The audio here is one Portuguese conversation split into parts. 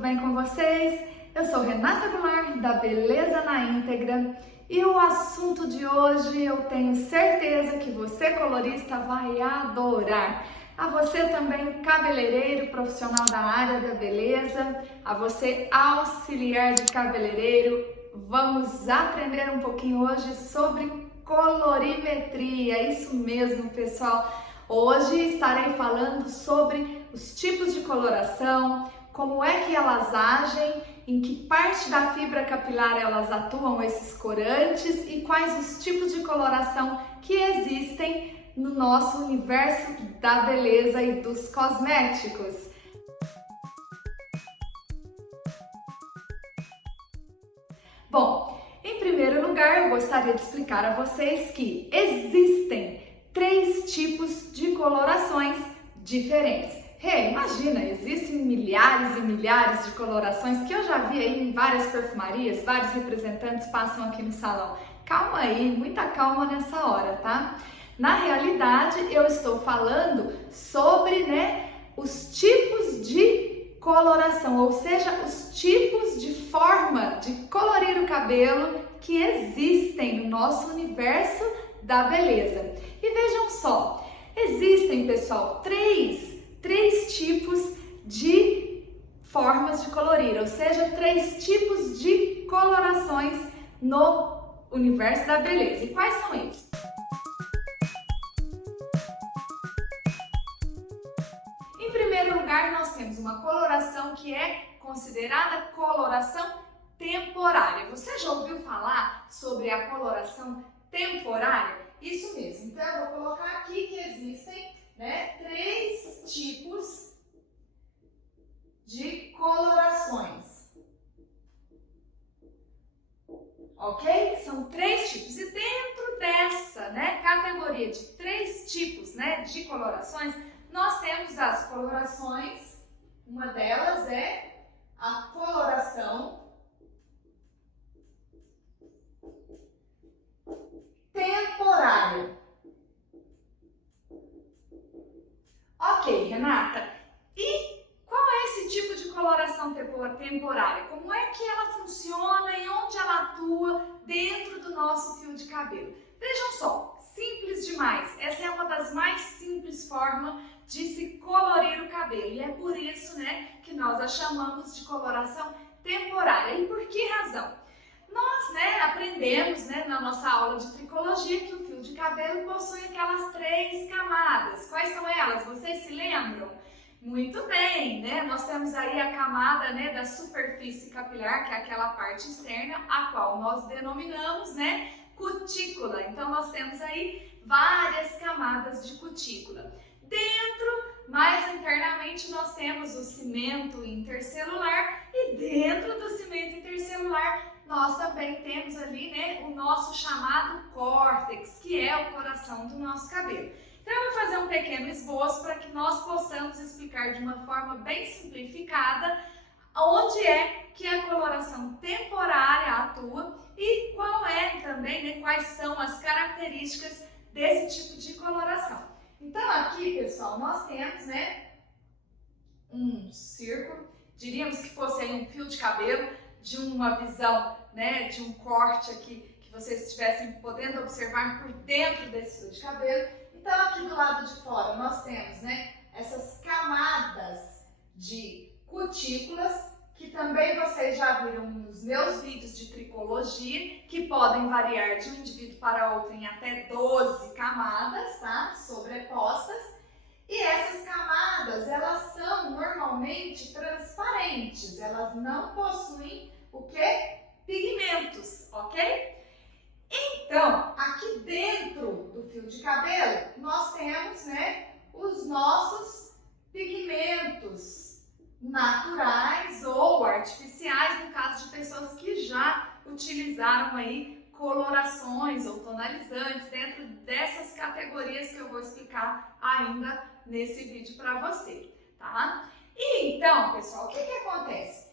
bem com vocês? Eu sou Renata Goulart, da Beleza na Íntegra, e o assunto de hoje eu tenho certeza que você, colorista, vai adorar. A você também, cabeleireiro, profissional da área da beleza, a você, auxiliar de cabeleireiro, vamos aprender um pouquinho hoje sobre colorimetria. Isso mesmo, pessoal. Hoje estarei falando sobre os tipos de coloração, como é que elas agem, em que parte da fibra capilar elas atuam, esses corantes, e quais os tipos de coloração que existem no nosso universo da beleza e dos cosméticos. Bom, em primeiro lugar, eu gostaria de explicar a vocês que existem 3 tipos de colorações diferentes. Imagina, existem milhares e milhares de colorações que eu já vi aí em várias perfumarias, vários representantes passam aqui no salão. Calma aí, muita calma nessa hora, tá? Na realidade, eu estou falando sobre, os tipos de coloração, ou seja, os tipos de forma de colorir o cabelo que existem no nosso universo da beleza. E vejam só, existem, pessoal, três tipos de formas de colorir, ou seja, 3 tipos de colorações no universo da beleza. E quais são eles? Em primeiro lugar, nós temos uma coloração que é considerada coloração temporária. Você já ouviu falar sobre a coloração temporária? Isso mesmo. Então, eu vou colocar aqui que existem 3 tipos de colorações. Ok? São 3 tipos. E dentro dessa categoria de 3 tipos de colorações, nós temos as colorações. Uma delas é a coloração temporária. Ok, Renata. E qual é esse tipo de coloração temporária? Como é que ela funciona e onde ela atua dentro do nosso fio de cabelo? Vejam só, simples demais. Essa é uma das mais simples formas de se colorir o cabelo. E é por isso, que nós a chamamos de coloração temporária. E por que razão? Nós, aprendemos, na nossa aula de tricologia que o fio de cabelo possui aquelas 3 camadas. Quais são elas? Vocês se lembram? Muito bem, Nós temos aí a camada, da superfície capilar, que é aquela parte externa, a qual nós denominamos, cutícula. Então, nós temos aí várias camadas de cutícula. Dentro, mais internamente, nós temos o cimento intercelular e dentro do cimento intercelular nós também temos ali, o nosso chamado córtex, que é o coração do nosso cabelo. Então, eu vou fazer um pequeno esboço para que nós possamos explicar de uma forma bem simplificada onde é que a coloração temporária atua e qual é também, quais são as características desse tipo de coloração. Então, aqui, pessoal, nós temos, um círculo, diríamos que fosse aí um fio de cabelo, de uma visão, de um corte aqui, que vocês estivessem podendo observar por dentro desse fio de cabelo. Então, aqui do lado de fora, nós temos, essas camadas de cutículas, que também vocês já viram nos meus vídeos de tricologia, que podem variar de um indivíduo para outro em até 12 camadas, tá? Sobrepostas. E essas camadas, elas são normalmente transparentes, elas não possuem o quê? Pigmentos, ok? Então, aqui dentro do fio de cabelo, nós temos, os nossos pigmentos naturais ou artificiais, no caso de pessoas que já utilizaram aí colorações ou tonalizantes dentro dessas categorias que eu vou explicar ainda nesse vídeo para você, tá? E então, pessoal, o que acontece?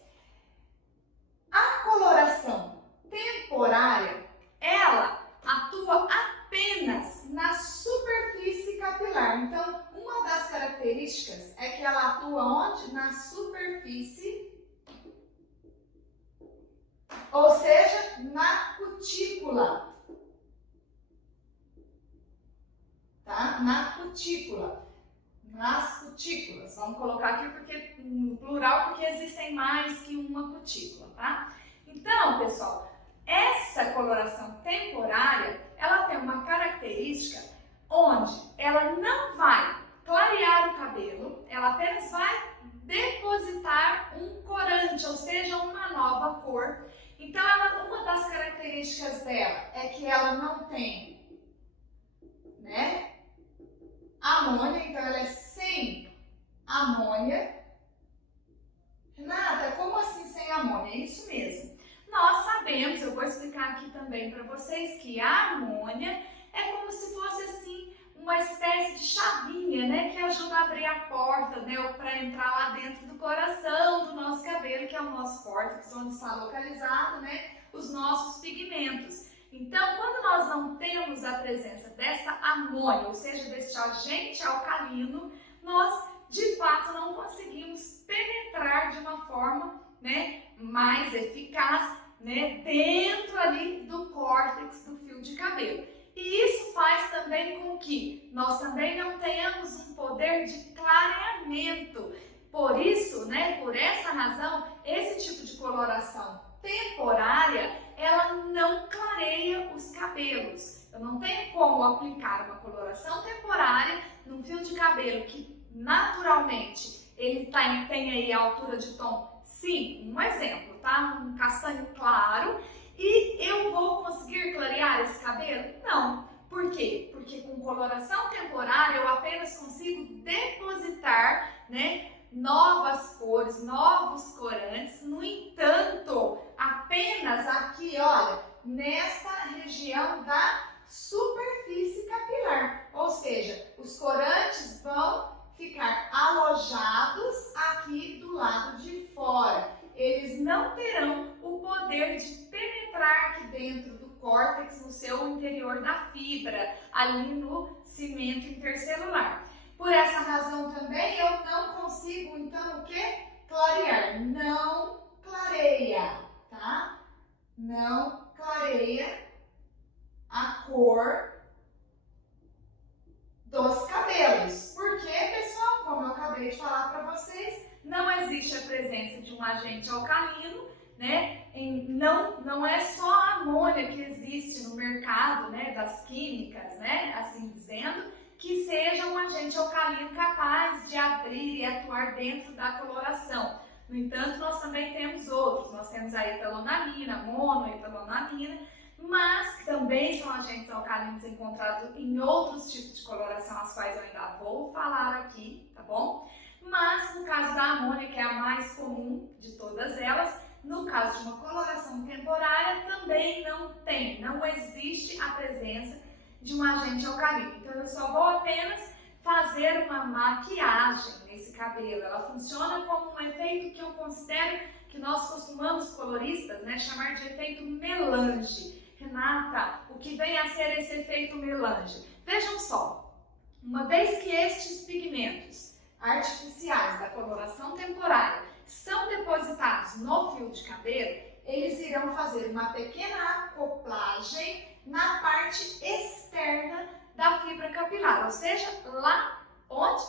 A coloração temporária, ela atua apenas na superfície capilar. Então, uma das características é que ela atua onde? Na superfície ou seja, na cutícula, tá? Na cutícula, nas cutículas. Vamos colocar aqui porque no plural, porque existem mais que uma cutícula, tá? Então, pessoal, essa coloração temporária, ela tem uma característica onde ela não vai clarear o cabelo, ela apenas vai depositar um corante, ou seja, uma nova cor. Então, uma das características dela é que ela não tem, né, amônia, então ela é sem amônia. Renata, como assim sem amônia? É isso mesmo. Nós sabemos, eu vou explicar aqui também para vocês, que a amônia é como se fosse assim uma espécie de chavinha, né, que ajuda a abrir a porta, né, para entrar lá dentro do coração do nosso cabelo, que é o nosso córtex, onde está localizado, né, os nossos pigmentos. Então, quando nós não temos a presença dessa amônia, ou seja, desse agente alcalino, nós de fato não conseguimos penetrar de uma forma, né, mais eficaz, né, dentro ali do córtex do fio de cabelo. E isso faz também com que nós também não tenhamos um poder de clareamento. Por isso, né, por essa razão, esse tipo de coloração temporária, ela não clareia os cabelos. Eu não tenho como aplicar uma coloração temporária num fio de cabelo que naturalmente ele tem aí a altura de tom 5, um exemplo, tá? Um castanho claro, e eu vou conseguir clarear esse cabelo? Não. Por quê? Porque com coloração temporária eu apenas consigo depositar, né, novas cores, novos corantes. No entanto, apenas aqui, olha, nessa região da superfície capilar, ou seja, os corantes vão ficar alojados aqui do lado de fora. Eles não terão o poder de penetrar aqui dentro do córtex, no seu interior da fibra, ali no cimento intercelular. Por essa razão também eu não consigo, então, o que? Clarear. Não clareia, tá? Não clareia a cor dos cabelos. Por quê, pessoal? Como eu acabei de falar para vocês, não existe a presença de um agente alcalino, né? Não é só a amônia que existe no mercado, né, das químicas, né, assim dizendo, que seja um agente alcalino capaz de abrir e atuar dentro da coloração. No entanto, nós também temos outros. Nós temos a etalonamina, monoetalonamina, mas também são agentes alcalinos encontrados em outros tipos de coloração, as quais eu ainda vou falar aqui, tá bom? Mas no caso da amônia, que é a mais comum de todas elas, no caso de uma coloração temporária, também não existe a presença de um agente alcalino. Então eu só vou apenas fazer uma maquiagem nesse cabelo. Ela funciona como um efeito que eu considero, que nós costumamos, coloristas, né, chamar de efeito melange. Renata, o que vem a ser esse efeito melange? Vejam só, uma vez que estes pigmentos artificiais da coloração temporária são depositados no fio de cabelo, eles irão fazer uma pequena acoplagem na parte externa da fibra capilar, ou seja, lá onde?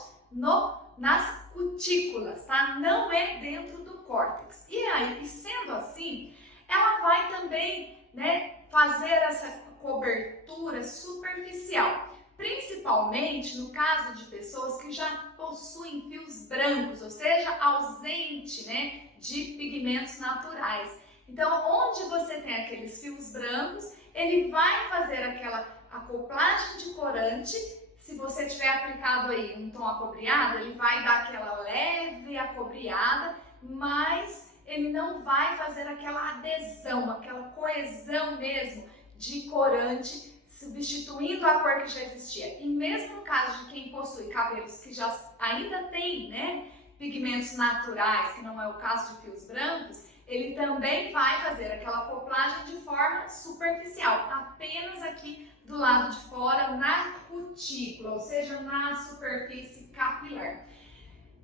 Nas cutículas, tá? Não é dentro do córtex. E aí, sendo assim, ela vai também, né, fazer essa cobertura superficial, principalmente no caso de pessoas que já possuem fios brancos, ou seja, ausente, né, de pigmentos naturais. Então, onde você tem aqueles fios brancos, ele vai fazer aquela acoplagem de corante. Se você tiver aplicado aí um tom acobreado, ele vai dar aquela leve acobreada, mas ele não vai fazer aquela adesão, aquela coesão mesmo de corante, substituindo a cor que já existia. E mesmo no caso de quem possui cabelos que já ainda tem, né, pigmentos naturais, que não é o caso de fios brancos, ele também vai fazer aquela acoplagem de forma superficial, apenas aqui do lado de fora, na cutícula, ou seja, na superfície capilar.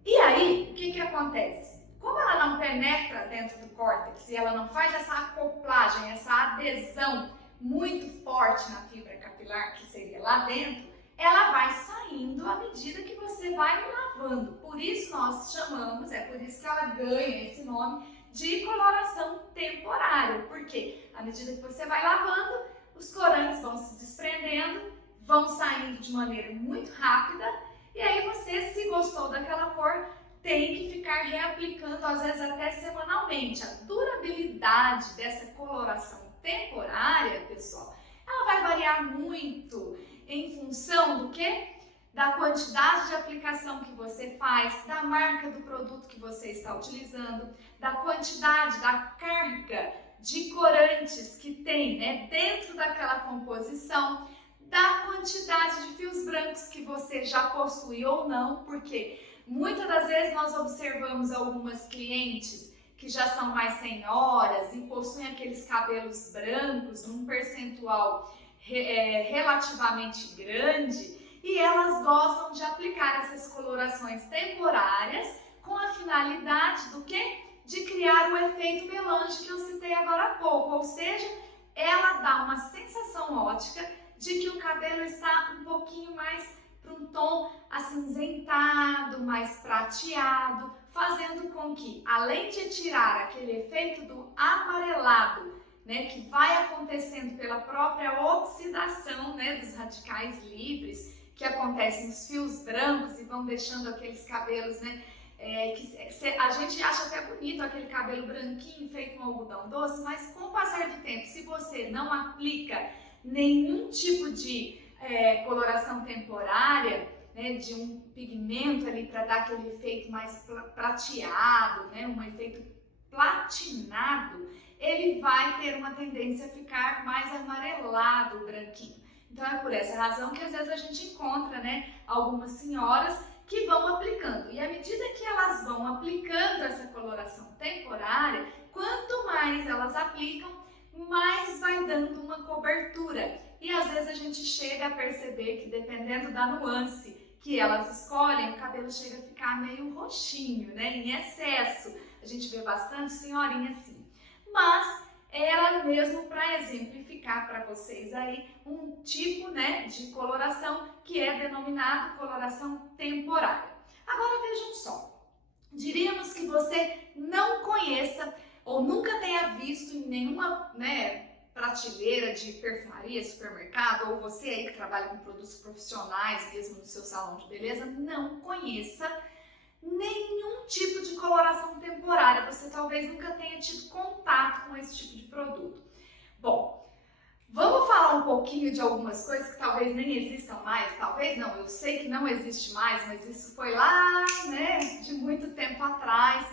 E aí, o que acontece? como ela não penetra dentro do córtex e ela não faz essa acoplagem, essa adesão muito forte na fibra capilar, que seria lá dentro, ela vai saindo à medida que você vai lavando. Por isso nós chamamos, por isso que ela ganha esse nome de coloração temporária, porque à medida que você vai lavando, os corantes vão se desprendendo, vão saindo de maneira muito rápida, e aí você, se gostou daquela cor, tem que ficar reaplicando, às vezes até semanalmente. A durabilidade dessa coloração temporária, pessoal, ela vai variar muito em função do quê? Da quantidade de aplicação que você faz, da marca do produto que você está utilizando, da quantidade, da carga de corantes que tem, né, dentro daquela composição, da quantidade de fios brancos que você já possui ou não, porque muitas das vezes nós observamos algumas clientes que já são mais senhoras e possuem aqueles cabelos brancos num percentual relativamente grande, e elas gostam de aplicar essas colorações temporárias com a finalidade do quê? De criar o efeito melange que eu citei agora há pouco, ou seja, ela dá uma sensação ótica de que o cabelo está um pouquinho mais para um tom acinzentado, mais prateado, fazendo com que, além de tirar aquele efeito do amarelado, né, que vai acontecendo pela própria oxidação, né, dos radicais livres, que acontece nos fios brancos e vão deixando aqueles cabelos, né, que a gente acha até bonito aquele cabelo branquinho feito com algodão doce, mas com o passar do tempo, se você não aplica nenhum tipo de coloração temporária, né, de um pigmento ali para dar aquele efeito mais prateado, né, um efeito platinado, ele vai ter uma tendência a ficar mais amarelado, branquinho. Então é por essa razão que às vezes a gente encontra, né, algumas senhoras que vão aplicando. E à medida que elas vão aplicando essa coloração temporária, quanto mais elas aplicam, mais vai dando uma cobertura. E às vezes a gente chega a perceber que, dependendo da nuance que elas escolhem, o cabelo chega a ficar meio roxinho, né, em excesso. A gente vê bastante senhorinha assim. Mas era mesmo para exemplificar para vocês aí um tipo, né, de coloração que é denominado coloração temporária. Agora vejam só, diríamos que você não conheça ou nunca tenha visto em nenhuma, né, prateleira de perfumaria, supermercado, ou você aí que trabalha com produtos profissionais mesmo no seu salão de beleza, não conheça nenhum tipo de coloração temporária. Você talvez nunca tenha tido contato com esse tipo de produto. Bom, vamos falar um pouquinho de algumas coisas que talvez nem existam mais, talvez não, eu sei que não existe mais, mas isso foi lá, né, de muito tempo atrás,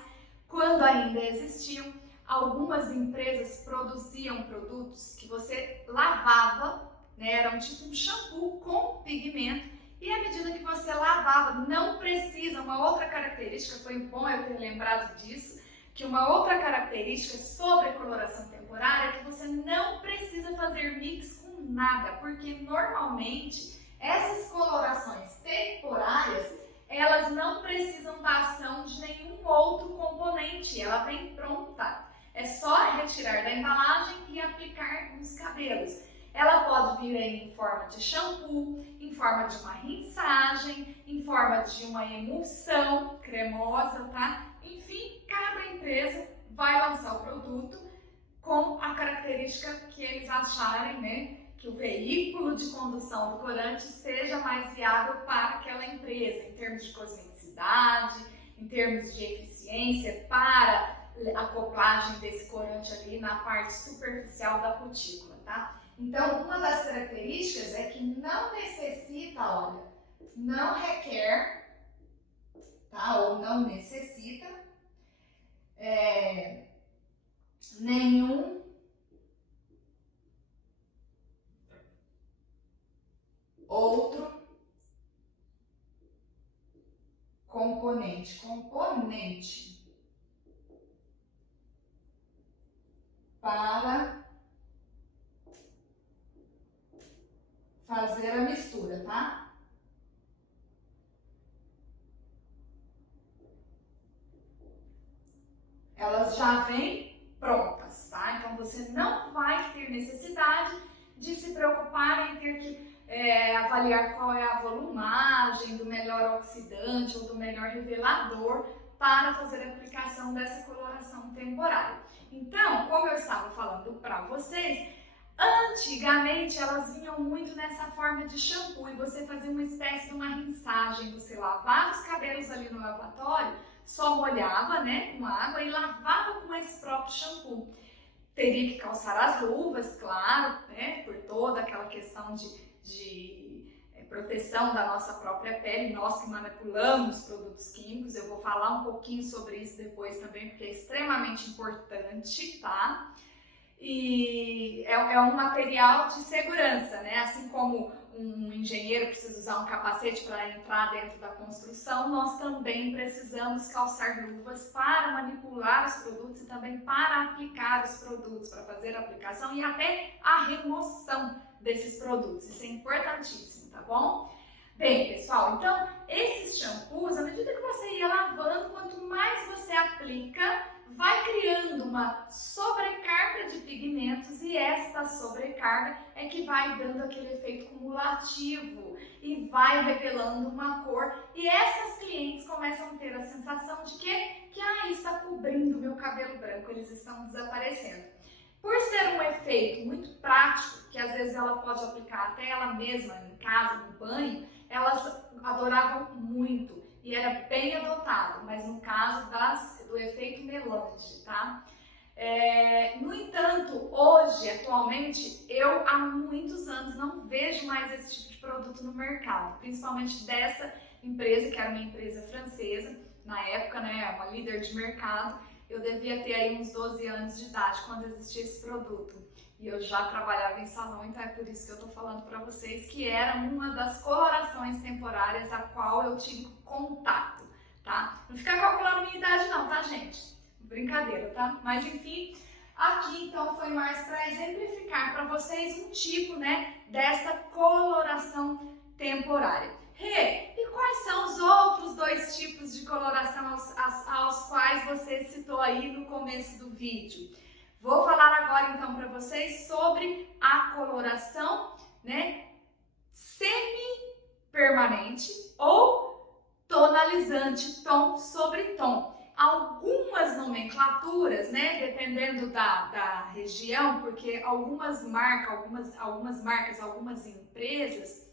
quando ainda existiam. Algumas empresas produziam produtos que você lavava, né, era tipo um shampoo com pigmento, e à medida que você lavava, não precisa, uma outra característica, foi bom eu ter lembrado disso, que uma outra característica sobre a coloração temporária é que você não precisa fazer mix com nada, porque normalmente essas colorações temporárias, elas não precisam da ação de nenhum outro componente, ela vem pronta. É só retirar da embalagem e aplicar nos cabelos. Ela pode vir aí em forma de shampoo, em forma de uma rinçagem, em forma de uma emulsão cremosa, tá? Enfim, cada empresa vai lançar o produto com a característica que eles acharem, né? Que o veículo de condução do corante seja mais viável para aquela empresa, em termos de cosmeticidade, em termos de eficiência, para a acoplagem desse corante ali na parte superficial da cutícula, tá? Então, uma das características é que não necessita, olha, não requer, tá? Ou não necessita nenhum outro componente para fazer a mistura, tá? elas já vêm prontas, tá? Então você não vai ter necessidade de se preocupar em ter que avaliar qual é a volumagem do melhor oxidante ou do melhor revelador para fazer a aplicação dessa coloração temporária. Então, como eu estava falando para vocês, antigamente elas vinham muito nessa forma de shampoo e você fazia uma espécie de uma rinçagem, você lavava os cabelos ali no lavatório, só molhava, né, com água e lavava com esse próprio shampoo. Teria que calçar as luvas, claro, né, por toda aquela questão de proteção da nossa própria pele, nós que manipulamos produtos químicos. Eu vou falar um pouquinho sobre isso depois também, porque é extremamente importante, tá? E é um material de segurança, né? Assim como um engenheiro precisa usar um capacete para entrar dentro da construção, nós também precisamos calçar luvas para manipular os produtos e também para aplicar os produtos, para fazer a aplicação e até a remoção desses produtos. Isso é importantíssimo, tá bom? Bem, pessoal, então esses shampoos, à medida que você ia lavando, quanto mais você aplica, vai criando uma sobrecarga de pigmentos e esta sobrecarga é que vai dando aquele efeito cumulativo e vai revelando uma cor e essas clientes começam a ter a sensação de que está cobrindo o meu cabelo branco, eles estão desaparecendo. Por ser um efeito muito prático, que às vezes ela pode aplicar até ela mesma em casa, no banho, elas adoravam muito e era bem adotado, mas no caso do efeito melange, tá? No entanto, hoje, atualmente, eu há muitos anos não vejo mais esse tipo de produto no mercado, principalmente dessa empresa, que era uma empresa francesa, na época, né, uma líder de mercado. Eu devia ter aí uns 12 anos de idade quando existia esse produto. E eu já trabalhava em salão, então é por isso que eu tô falando para vocês que era uma das colorações temporárias a qual eu tive contato, tá? Não fica calculando minha idade não, tá, gente? Brincadeira, tá? Mas enfim, aqui então foi mais para exemplificar para vocês um tipo, né, dessa coloração temporária. E quais são os outros dois tipos de coloração aos quais você citou aí no começo do vídeo? Vou falar agora então para vocês sobre a coloração, né, semi-permanente ou tonalizante, tom sobre tom. Algumas nomenclaturas, né, dependendo da região, porque algumas empresas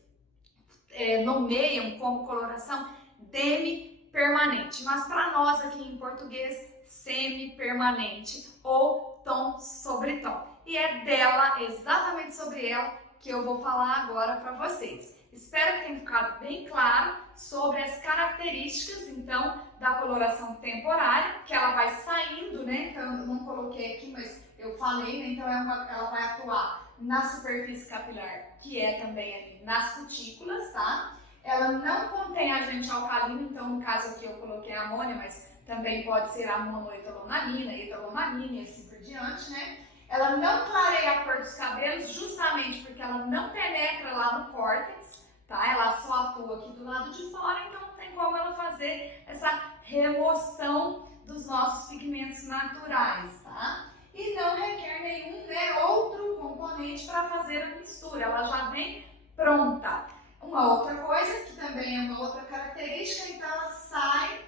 nomeiam como coloração demi-permanente, mas para nós aqui em português, semi-permanente ou tom sobre tom. E é dela, exatamente sobre ela, que eu vou falar agora para vocês. Espero que tenha ficado bem claro sobre as características, então, da coloração temporária, que ela vai saindo, né? Então, eu não coloquei aqui, mas eu falei, né? Então, ela vai atuar na superfície capilar, que é também ali nas cutículas, tá? Ela não contém agente alcalino, então no caso aqui eu coloquei amônia, mas também pode ser a monoetalonamina, etalonamina e assim por diante, né? Ela não clareia a cor dos cabelos, justamente porque ela não penetra lá no córtex, tá? Ela só atua aqui do lado de fora, então não tem como ela fazer essa remoção dos nossos pigmentos naturais, tá? E não requer nenhum, né, outro componente para fazer a mistura, ela já vem pronta. Uma outra coisa, que também é uma outra característica, então ela sai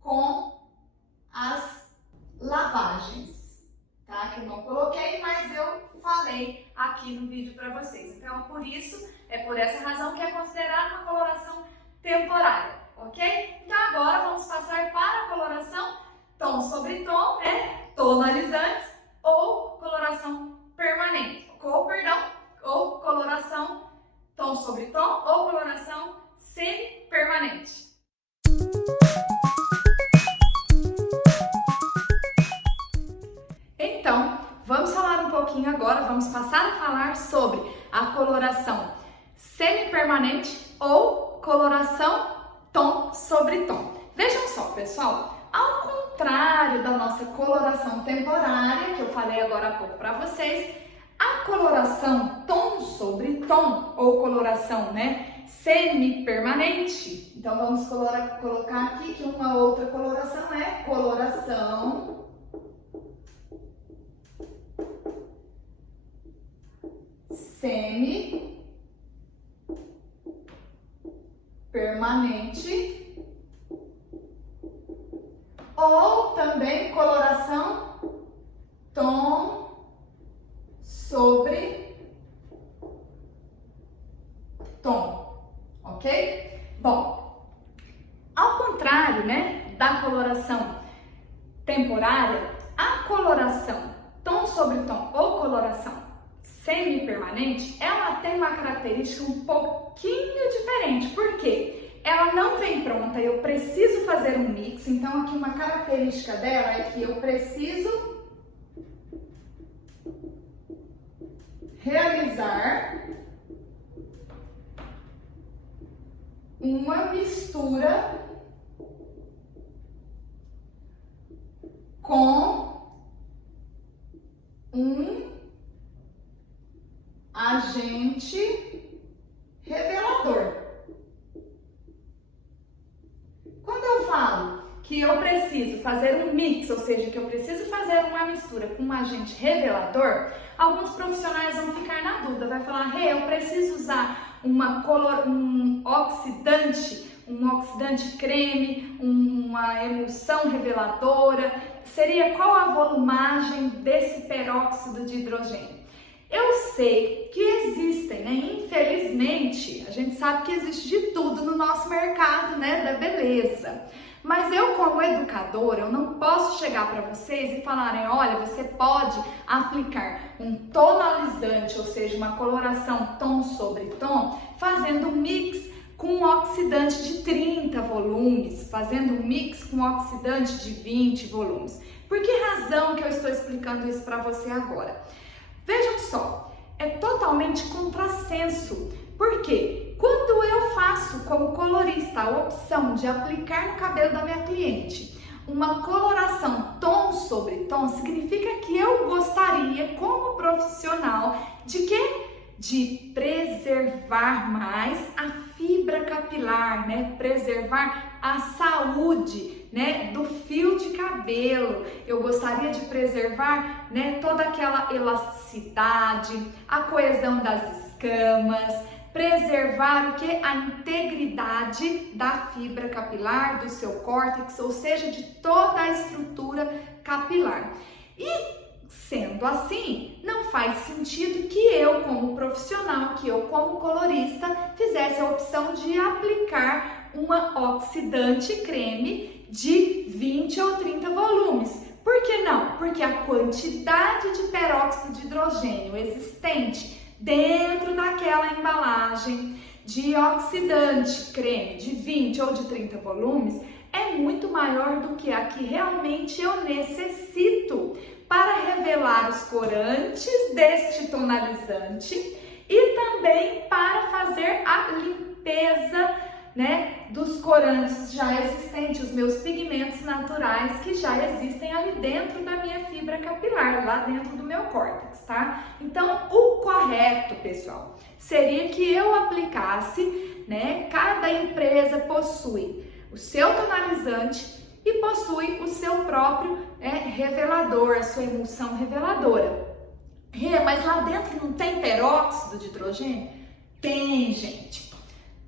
com as lavagens, tá? Que eu não coloquei, mas eu falei aqui no vídeo para vocês. Então, por isso, é por essa razão que é considerada uma coloração temporária, ok? Então, agora vamos passar para a coloração tom sobre tom, né? Tonalizantes ou coloração permanente, ou coloração tom sobre tom ou coloração semi-permanente. Então, vamos falar um pouquinho agora, vamos passar a falar sobre a coloração semi-permanente ou coloração tom sobre tom. Vejam só, pessoal, ao contrário da nossa coloração temporária, que eu falei agora há pouco para vocês, a coloração tom sobre tom, ou coloração, né, semi-permanente. Então vamos colocar aqui que uma outra coloração é coloração semi-permanente ou também coloração tom sobre tom, ok? Bom, ao contrário, né, da coloração temporária, a coloração tom sobre tom ou coloração semi-permanente, ela tem uma característica um pouquinho diferente. Por quê? Ela não vem pronta, eu preciso fazer um mix. Então aqui uma característica dela é que eu preciso realizar uma mistura com um agente revelador. Quando eu falo que eu preciso fazer um mix, ou seja, que eu preciso fazer uma mistura com um agente revelador, alguns profissionais vão ficar na dúvida, vai falar, eu preciso usar um oxidante creme, uma emulsão reveladora, seria qual a volumagem desse peróxido de hidrogênio? Eu sei que existem, né? Infelizmente, a gente sabe que existe de tudo no nosso mercado, né, da beleza. Mas eu, como educadora, eu não posso chegar para vocês e falarem, olha, você pode aplicar um tonalizante, ou seja, uma coloração tom sobre tom, fazendo um mix com um oxidante de 30 volumes, fazendo um mix com um oxidante de 20 volumes. Por que razão que eu estou explicando isso para você agora? Vejam só, é totalmente contrassenso, porque quando eu faço como colorista a opção de aplicar no cabelo da minha cliente uma coloração tom sobre tom, significa que eu gostaria, como profissional, de quê? De preservar mais a fibra capilar, né? Preservar a saúde, né, do fio de cabelo. Eu gostaria de preservar, né, toda aquela elasticidade, a coesão das escamas, preservar o que? A integridade da fibra capilar, do seu córtex, ou seja, de toda a estrutura capilar. E sendo assim, não faz sentido que eu, como profissional, que eu, como colorista, fizesse a opção de aplicar uma oxidante creme de 20 ou 30 volumes. Por que não? Porque a quantidade de peróxido de hidrogênio existente dentro daquela embalagem de oxidante creme de 20 ou de 30 volumes é muito maior do que a que realmente eu necessito para revelar os corantes deste tonalizante e também para fazer a limpeza, né, dos corantes já existentes, os meus pigmentos naturais que já existem ali dentro da minha fibra capilar, lá dentro do meu córtex, tá? Então, o correto, pessoal, seria que eu aplicasse, né, cada empresa possui o seu tonalizante e possui o seu próprio revelador, a sua emulsão reveladora. Mas lá dentro não tem peróxido de hidrogênio? Tem, gente.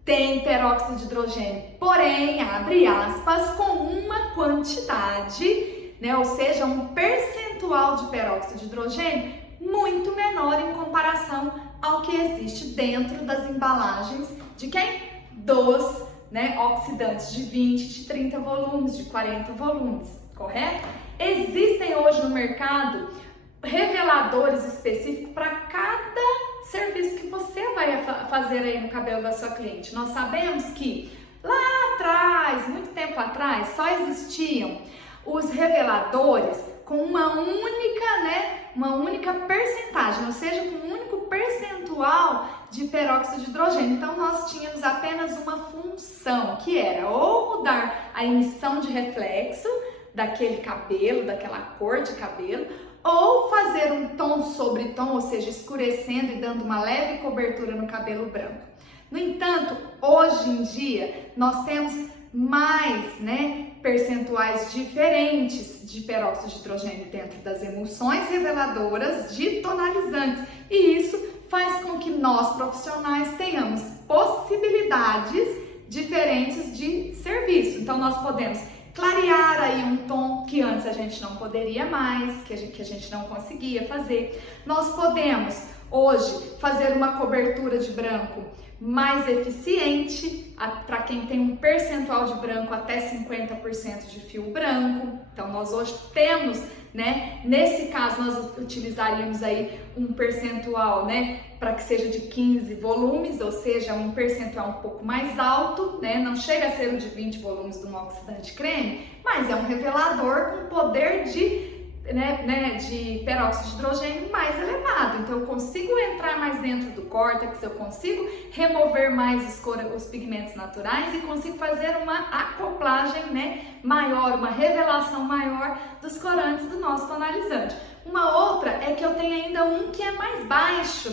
Tem peróxido de hidrogênio, porém, abre aspas, com uma quantidade, né, ou seja, um percentual de peróxido de hidrogênio muito menor em comparação ao que existe dentro das embalagens de quem? Dos, né, oxidantes de 20, de 30 volumes, de 40 volumes, correto? Existem hoje no mercado reveladores específicos para cada serviço que você vai fazer aí no cabelo da sua cliente. Nós sabemos que lá atrás, muito tempo atrás, só existiam os reveladores com uma única percentagem, ou seja, com um único percentual de peróxido de hidrogênio. Então nós tínhamos apenas uma função, que era ou mudar a emissão de reflexo daquele cabelo, daquela cor de cabelo, ou fazer um tom sobre tom, ou seja, escurecendo e dando uma leve cobertura no cabelo branco. No entanto, hoje em dia, nós temos mais, percentuais diferentes de peróxido de hidrogênio dentro das emulsões reveladoras de tonalizantes. E isso faz com que nós, profissionais, tenhamos possibilidades diferentes de serviço. Então, nós podemos clarear aí um tom que antes a gente não poderia mais, que a gente não conseguia fazer. Nós podemos hoje fazer uma cobertura de branco mais eficiente para quem tem um percentual de branco até 50% de fio branco. Então nós hoje temos, nesse caso nós utilizaríamos aí um percentual, para que seja de 15 volumes, ou seja, um percentual um pouco mais alto, não chega a ser o de 20 volumes de um oxidante creme, mas é um revelador com poder de peróxido de hidrogênio mais elevado. Então eu consigo entrar mais dentro do córtex, eu consigo remover mais os pigmentos naturais e consigo fazer uma acoplagem maior, uma revelação maior dos corantes do nosso tonalizante. Uma outra é que eu tenho ainda um que é mais baixo,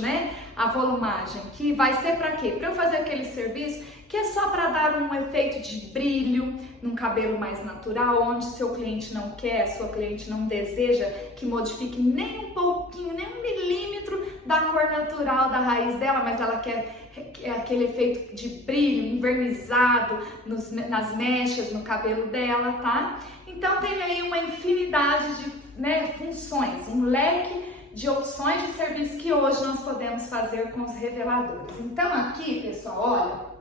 a volumagem, que vai ser para quê? Para eu fazer aquele serviço que é só para dar um efeito de brilho num cabelo mais natural, onde seu cliente não quer, sua cliente não deseja que modifique nem um pouquinho, nem um milímetro da cor natural da raiz dela, mas ela quer aquele efeito de brilho envernizado nas mechas, no cabelo dela, tá? Então tem aí uma infinidade de funções, um leque de opções de serviço que hoje nós podemos fazer com os reveladores. Então aqui, pessoal, olha,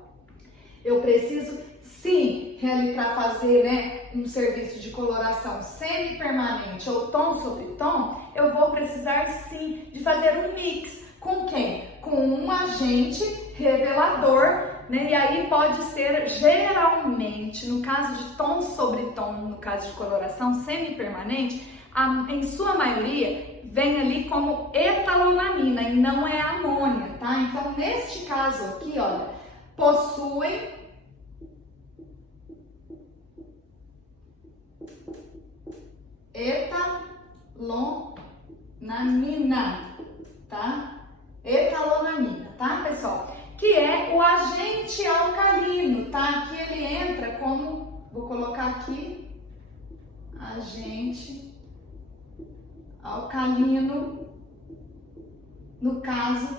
eu preciso sim para fazer um serviço de coloração semi-permanente ou tom sobre tom, eu vou precisar sim de fazer um mix. Com quem? Com um agente revelador, e aí pode ser geralmente, no caso de tom sobre tom, no caso de coloração semi-permanente, em sua maioria vem ali como etalonamina e não é amônia, tá? Então neste caso aqui, olha, possuem etalonamina, tá? Etalonamina, tá, pessoal? Que é o agente alcalino, tá? Que ele entra como, vou colocar aqui, agente alcalino, no caso,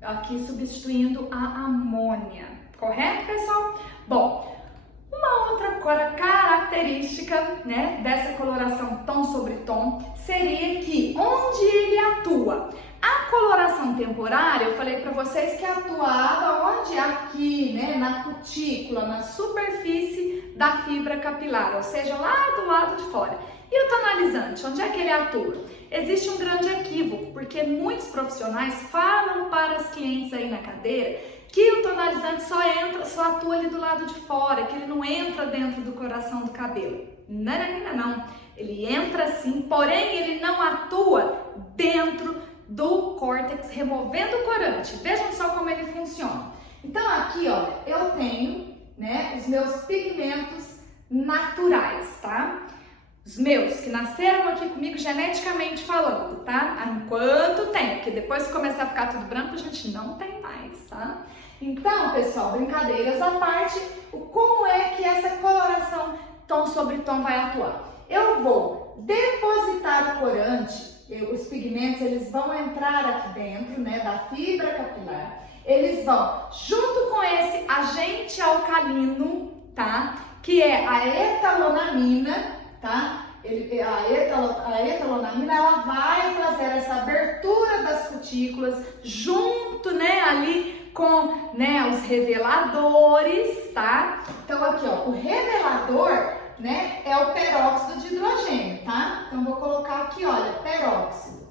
aqui substituindo a amônia, correto, pessoal? Bom, uma outra característica, dessa coloração tom sobre tom seria que onde ele atua? A coloração temporária, eu falei para vocês que atuava onde? Aqui, na cutícula, na superfície da fibra capilar, ou seja, lá do lado de fora. E o tonalizante, onde é que ele atua? Existe um grande equívoco, porque muitos profissionais falam para os clientes aí na cadeira que o tonalizante só atua ali do lado de fora, que ele não entra dentro do coração do cabelo. Não. Ele entra sim, porém ele não atua dentro do córtex, removendo o corante. Vejam só como ele funciona. Então aqui, olha, eu tenho, os meus pigmentos naturais, tá? Os meus que nasceram aqui comigo geneticamente falando, tá? Enquanto tem, porque depois que começar a ficar tudo branco, a gente não tem mais, tá? Então, pessoal, brincadeiras à parte, como é que essa coloração tom sobre tom vai atuar? Eu vou depositar o corante, os pigmentos, eles vão entrar aqui dentro, da fibra capilar, eles vão, junto com esse agente alcalino, tá? Que é a etalonamina, tá? A etalonamina, ela vai fazer essa abertura das cutículas junto, ali com, os reveladores, tá? Então aqui, ó, o revelador, é o peróxido de hidrogênio, tá? Então vou colocar aqui, olha, peróxido.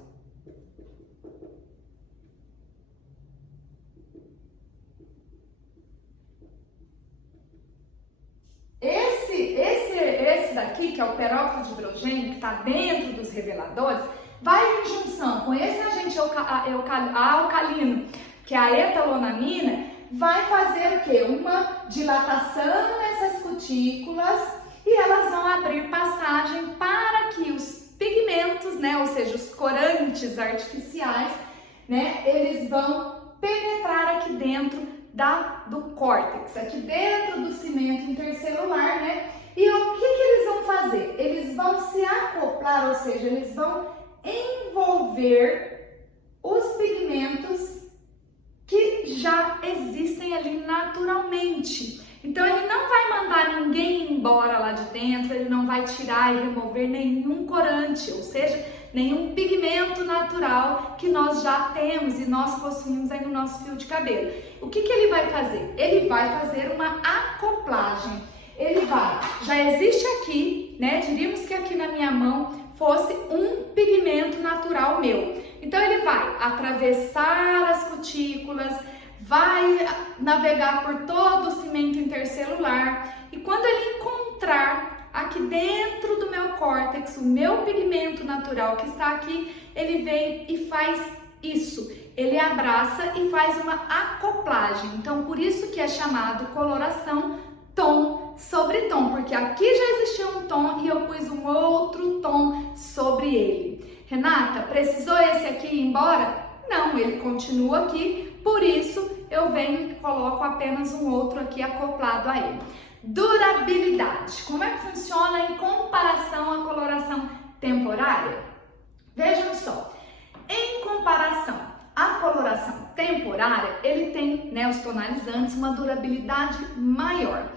Esse daqui, que é o peróxido de hidrogênio, que está dentro dos reveladores, vai em junção com esse agente alcalino, que é a etalonamina, vai fazer o quê? Uma dilatação nessas cutículas e elas vão abrir passagem para que os pigmentos, ou seja, os corantes artificiais, eles vão penetrar aqui dentro do córtex, aqui dentro do cimento intercelular, né? E o que eles vão fazer? Eles vão se acoplar, ou seja, eles vão envolver os pigmentos que já existem ali naturalmente. Então ele não vai mandar ninguém embora lá de dentro, ele não vai tirar e remover nenhum corante, ou seja, nenhum pigmento natural que nós já temos e nós possuímos aí no nosso fio de cabelo. O que ele vai fazer? Ele vai fazer uma acoplagem. Ele vai, já existe aqui, né? Diríamos que aqui na minha mão fosse um pigmento natural meu. Então ele vai atravessar as cutículas, vai navegar por todo o cimento intercelular e quando ele encontrar aqui dentro do meu córtex o meu pigmento natural que está aqui, ele vem e faz isso. Ele abraça e faz uma acoplagem. Então por isso que é chamado coloração tom sobre tom, porque aqui já existia um tom e eu pus um outro tom sobre ele. Renata, precisou esse aqui ir embora? Não, ele continua aqui, por isso eu venho e coloco apenas um outro aqui acoplado a ele. Durabilidade. Como é que funciona em comparação à coloração temporária? Vejam só, em comparação à coloração temporária, ele tem, né, os tonalizantes, uma durabilidade maior.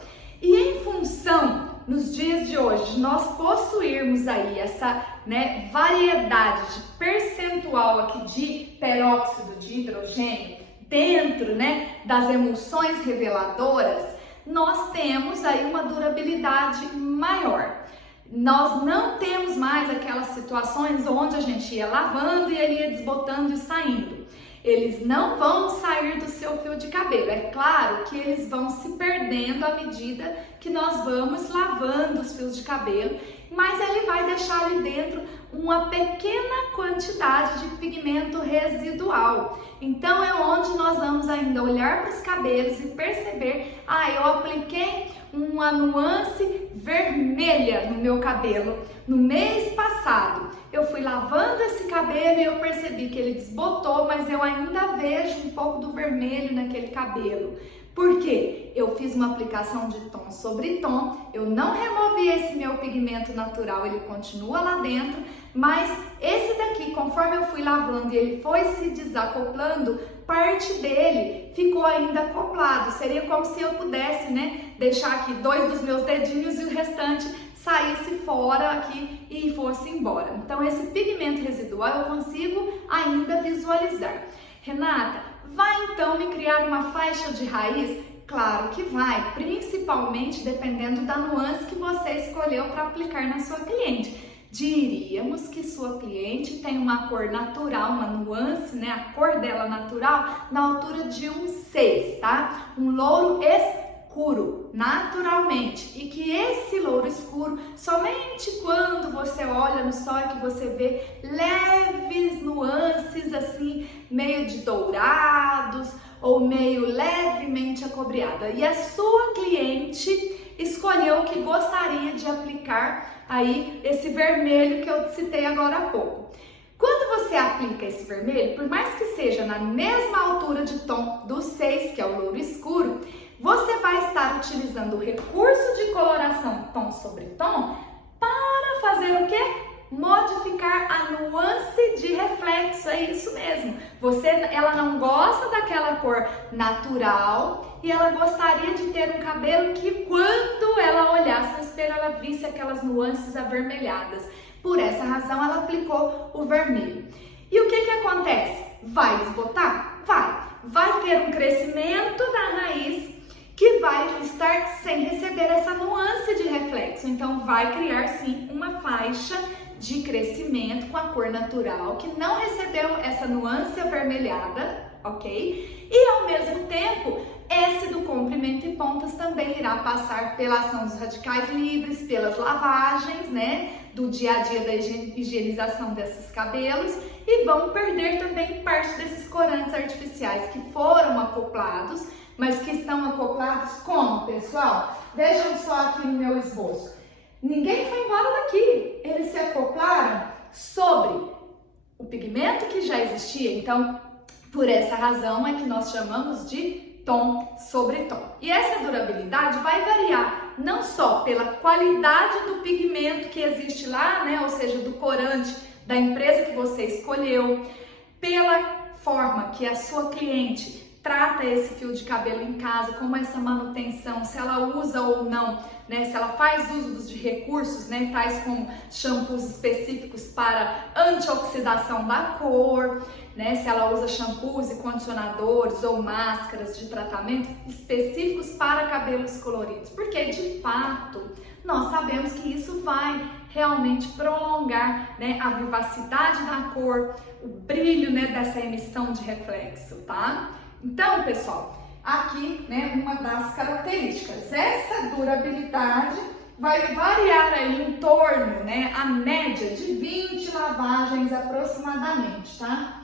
E em função, nos dias de hoje, de nós possuirmos aí essa, né, variedade de percentual aqui de peróxido de hidrogênio dentro, né, das emulsões reveladoras, nós temos aí uma durabilidade maior. Nós não temos mais aquelas situações onde a gente ia lavando e ele ia desbotando e saindo. Eles não vão sair do seu fio de cabelo. É claro que eles vão se perdendo à medida que nós vamos lavando os fios de cabelo, mas ele vai deixar ali dentro uma pequena quantidade de pigmento residual. Então é onde nós vamos ainda olhar para os cabelos e perceber, eu apliquei uma nuance vermelha no meu cabelo no mês passado. Eu fui lavando esse cabelo e eu percebi que ele desbotou, mas eu ainda vejo um pouco do vermelho naquele cabelo. Por quê? Eu fiz uma aplicação de tom sobre tom, eu não removi esse meu pigmento natural, ele continua lá dentro, mas esse daqui, conforme eu fui lavando e ele foi se desacoplando, parte dele ficou ainda acoplado. Seria como se eu pudesse, né, deixar aqui 2 dos meus dedinhos e o restante saísse fora aqui e fosse embora. Então esse pigmento residual eu consigo ainda visualizar. Renata, vai então me criar uma faixa de raiz? Claro que vai, principalmente dependendo da nuance que você escolheu para aplicar na sua cliente. Diríamos que sua cliente tem uma cor natural, uma nuance, né? A cor dela natural na altura de um 6, tá? Um louro escuro, naturalmente. E que esse louro escuro, somente quando você olha no sol é que você vê leves nuances assim, meio de dourados ou meio levemente acobreada. E a sua cliente escolheu que gostaria de aplicar aí esse vermelho que eu citei agora há pouco. Quando você aplica esse vermelho, por mais que seja na mesma altura de tom do 6, que é o louro escuro, você vai estar utilizando o recurso de coloração tom sobre tom para fazer o quê? Modificar a nuance de reflexo, é isso mesmo. Ela não gosta daquela cor natural e ela gostaria de ter um cabelo que quando ela olhasse no espelho ela visse aquelas nuances avermelhadas. Por essa razão ela aplicou o vermelho. E o que acontece? Vai desbotar? Vai ter um crescimento da raiz que vai estar sem receber essa nuance de reflexo. Então vai criar sim uma faixa de crescimento com a cor natural que não recebeu essa nuance avermelhada, ok? E ao mesmo tempo, esse do comprimento e pontas também irá passar pela ação dos radicais livres, pelas lavagens, né, do dia a dia da higienização desses cabelos e vão perder também parte desses corantes artificiais que foram acoplados, mas que estão acoplados como, pessoal? Vejam só aqui no meu esboço. Ninguém foi embora daqui, eles se acoplaram sobre o pigmento que já existia, então por essa razão é que nós chamamos de tom sobre tom. E essa durabilidade vai variar não só pela qualidade do pigmento que existe lá, né, ou seja, do corante da empresa que você escolheu, pela forma que a sua cliente trata esse fio de cabelo em casa, como essa manutenção, se ela usa ou não, né, se ela faz uso de recursos, né, tais como shampoos específicos para antioxidação da cor, né, se ela usa shampoos e condicionadores ou máscaras de tratamento específicos para cabelos coloridos, porque de fato nós sabemos que isso vai realmente prolongar, né, a vivacidade da cor, o brilho, né, dessa emissão de reflexo, tá? Então, pessoal, aqui, né, uma das características, essa durabilidade vai variar aí em torno, né, a média de 20 lavagens aproximadamente, tá?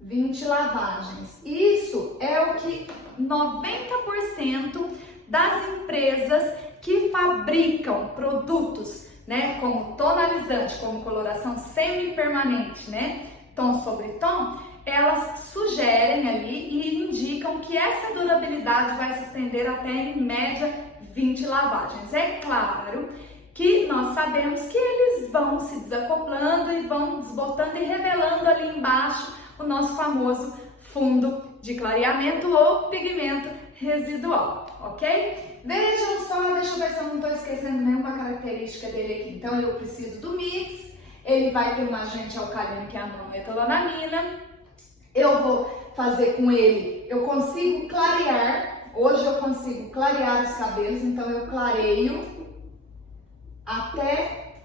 20 lavagens. Isso é o que 90% das empresas que fabricam produtos, né, como tonalizante, como coloração semi-permanente, né, tom sobre tom, elas sugerem ali e indicam que essa durabilidade vai se estender até em média 20 lavagens. É claro que nós sabemos que eles vão se desacoplando e vão desbotando e revelando ali embaixo o nosso famoso fundo de clareamento ou pigmento residual, ok? Vejam só, deixa eu ver se eu não estou esquecendo nenhuma característica dele aqui. Então eu preciso do mix, ele vai ter um agente alcalino que é a monometilonamina. Eu vou fazer com ele, eu consigo clarear, hoje eu consigo clarear os cabelos, então eu clareio até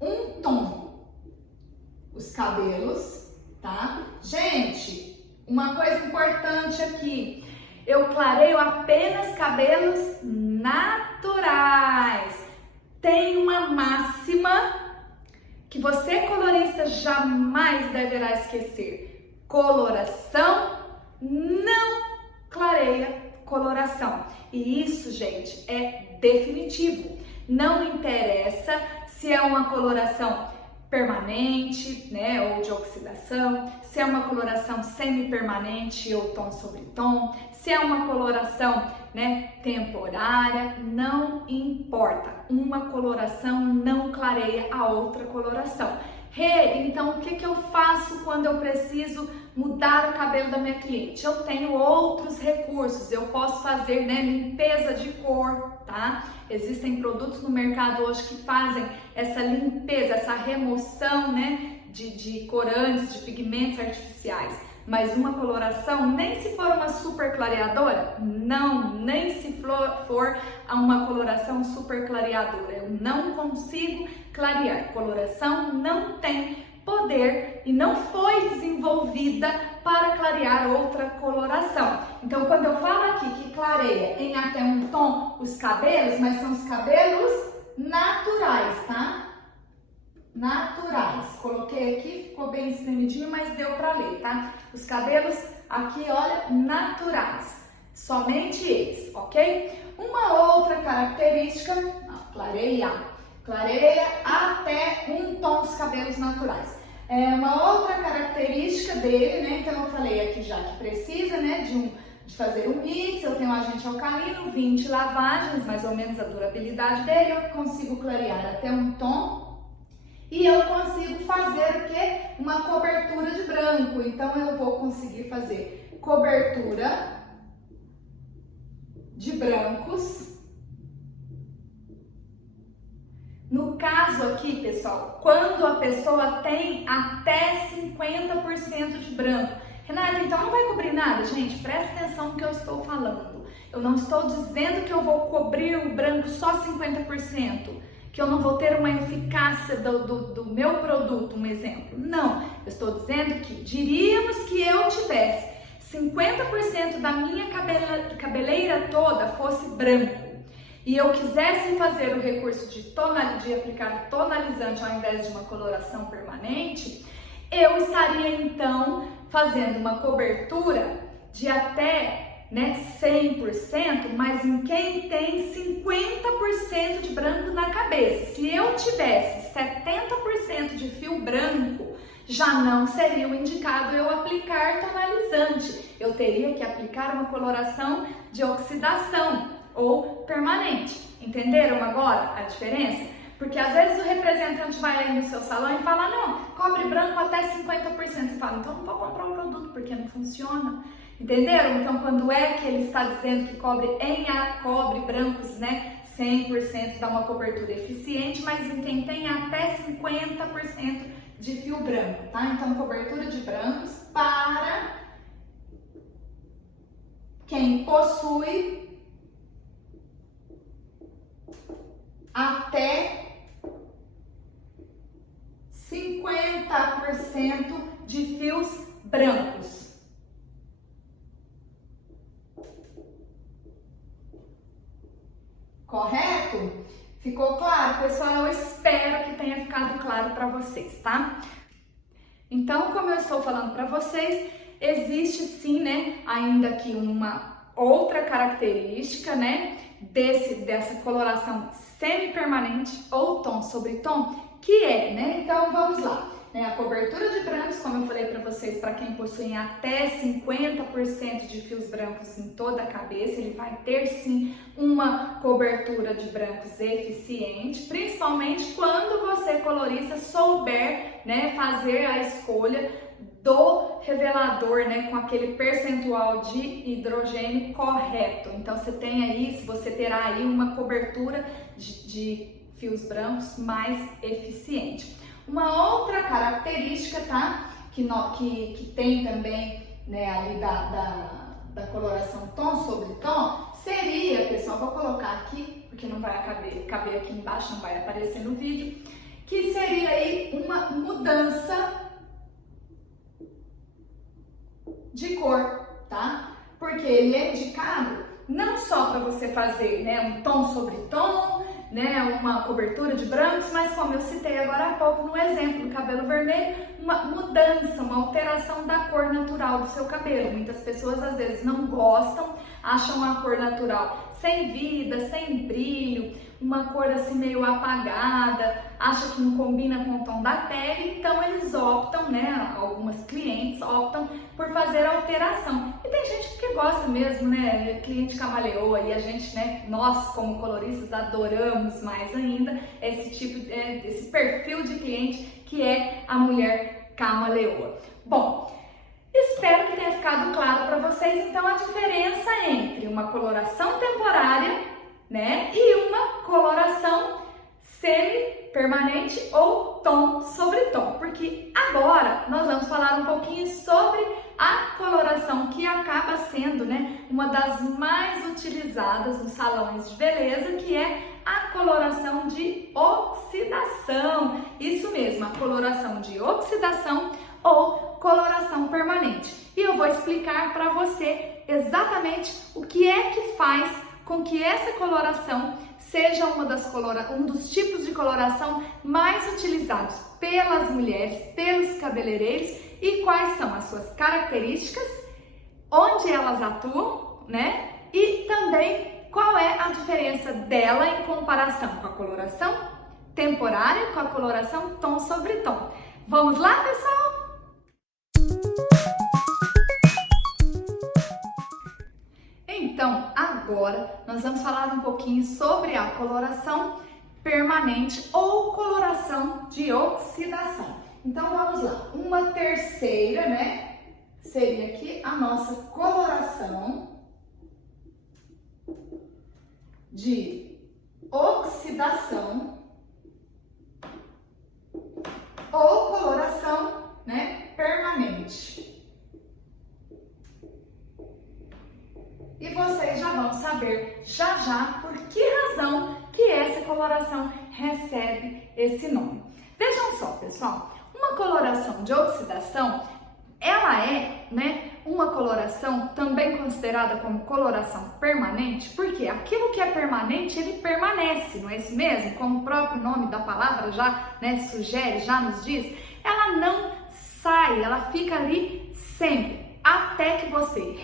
um tom os cabelos, tá? Gente, uma coisa importante aqui, eu clareio apenas cabelos naturais. Tem uma máxima que você, colorista, jamais deverá esquecer. Coloração não clareia coloração. E isso, gente, é definitivo. Não interessa se é uma coloração permanente, né, ou de oxidação, se é uma coloração semi-permanente ou tom sobre tom, se é uma coloração, né, temporária, não importa. Uma coloração não clareia a outra coloração. Então o que eu faço quando eu preciso mudar o cabelo da minha cliente? Eu tenho outros recursos, eu posso fazer, né, limpeza de cor, tá? Existem produtos no mercado hoje que fazem essa limpeza, essa remoção, né, de corantes, de pigmentos artificiais. Mas uma coloração, nem se for uma super clareadora, não, nem se for uma coloração super clareadora, eu não consigo clarear. Coloração não tem poder e não foi desenvolvida para clarear outra coloração. Então, quando eu falo aqui que clareia em até um tom os cabelos, mas são os cabelos naturais, tá? Naturais. Coloquei aqui, ficou bem espremidinho, mas deu para ler, tá? Os cabelos aqui, olha, naturais. Somente eles, ok? Uma outra característica, clareia até um tom dos cabelos naturais. Uma outra característica dele, né? Então eu falei aqui já que precisa, né, de fazer um mix, eu tenho um agente alcalino, 20 lavagens, mais ou menos a durabilidade dele, eu consigo clarear até um tom. E eu consigo fazer o quê? Uma cobertura de branco. Então eu vou conseguir fazer cobertura de brancos. No caso aqui, pessoal, quando a pessoa tem até 50% de branco. Renata, então não vai cobrir nada? Gente, presta atenção no que eu estou falando. Eu não estou dizendo que eu vou cobrir o branco só 50%. Que eu não vou ter uma eficácia do meu produto, um exemplo. Não, eu estou dizendo que diríamos que eu tivesse 50% da minha cabeleira toda fosse branco e eu quisesse fazer o recurso de aplicar tonalizante ao invés de uma coloração permanente, eu estaria então fazendo uma cobertura de até 100%, mas em quem tem 50% de branco na cabeça. Se eu tivesse 70% de fio branco, já não seria o indicado eu aplicar tonalizante. eu teria que aplicar uma coloração de oxidação ou permanente. Entenderam agora a diferença? Porque às vezes o representante vai aí no seu salão e fala, não, cobre branco até 50%. Você fala, então não vou comprar o produto porque não funciona. Entenderam? Então quando é que ele está dizendo que cobre brancos, né, 100% dá uma cobertura eficiente, mas em quem tem até 50% de fio branco, tá? Então cobertura de brancos para quem possui até 50% de fios brancos. Correto? Ficou claro, pessoal? Eu espero que tenha ficado claro para vocês, tá? Então, como eu estou falando para vocês, existe sim, né, ainda aqui uma outra característica, né, dessa coloração semi-permanente ou tom sobre tom, que é, né, então vamos lá, né, a cobertura de brancos, como eu falei para vocês, para quem possui até 50% de fios brancos em toda a cabeça, ele vai ter sim uma cobertura de brancos eficiente, principalmente quando você, colorista, souber, né, fazer a escolha do revelador, né, com aquele percentual de hidrogênio correto. Então você tem aí, você terá aí uma cobertura de fios brancos mais eficiente. Uma outra característica, tá, que tem também, né, ali da coloração tom sobre tom, seria, pessoal, vou colocar aqui, porque não vai caber aqui embaixo, não vai aparecer no vídeo, que seria aí uma mudança de cor, tá? Porque ele é indicado não só para você fazer, né, um tom sobre tom, né, uma cobertura de brancos, mas como eu citei agora há pouco no exemplo do cabelo vermelho, uma mudança, uma alteração da cor natural do seu cabelo. Muitas pessoas às vezes não gostam, acham a cor natural sem vida, sem brilho, uma cor assim meio apagada, acham que não combina com o tom da pele, então eles optam, né, algumas clientes optam por fazer alteração. E tem gente que gosta mesmo, né, cliente camaleoa, e a gente, né, nós como coloristas adoramos mais ainda esse perfil de cliente que é a mulher camaleoa. Bom, espero que tenha ficado claro para vocês então a diferença entre uma coloração temporária, né, e uma coloração semi-permanente ou tom sobre tom, porque agora nós vamos falar um pouquinho sobre a coloração que acaba sendo, né, uma das mais utilizadas nos salões de beleza, que é a coloração de oxidação. Isso mesmo, a coloração de oxidação ou coloração permanente. E eu vou explicar para você exatamente o que é que faz com que essa coloração seja um dos tipos de coloração mais utilizados pelas mulheres, pelos cabeleireiros, e quais são as suas características, onde elas atuam, né? E também qual é a diferença dela em comparação com a coloração temporária, com a coloração tom sobre tom. Vamos lá, pessoal? Então, agora nós vamos falar um pouquinho sobre a coloração permanente ou coloração de oxidação. Então, vamos lá. Uma terceira, né, seria aqui a nossa coloração de oxidação ou coloração, né, permanente. E vocês já vão saber já por que razão que essa coloração recebe esse nome. Vejam só, pessoal, uma coloração de oxidação, ela é, né, uma coloração também considerada como coloração permanente, porque aquilo que é permanente, ele permanece, não é isso mesmo? Como o próprio nome da palavra já, né, sugere, já nos diz, ela não sai, ela fica ali sempre, até que você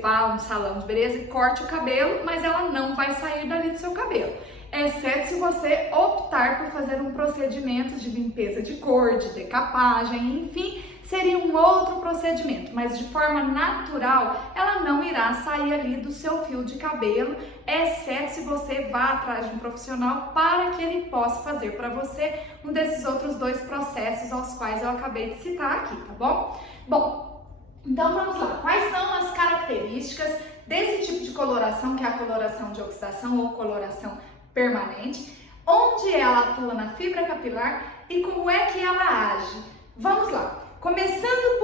vá a um salão de beleza e corte o cabelo, mas ela não vai sair dali do seu cabelo, exceto se você optar por fazer um procedimento de limpeza de cor, de decapagem, enfim, seria um outro procedimento, mas de forma natural ela não irá sair ali do seu fio de cabelo, exceto se você vá atrás de um profissional para que ele possa fazer para você um desses outros dois processos aos quais eu acabei de citar aqui, tá bom? Bom, então vamos lá. Quais são as características desse tipo de coloração, que é a coloração de oxidação ou coloração permanente? Onde ela atua na fibra capilar e como é que ela age? Vamos lá. Começando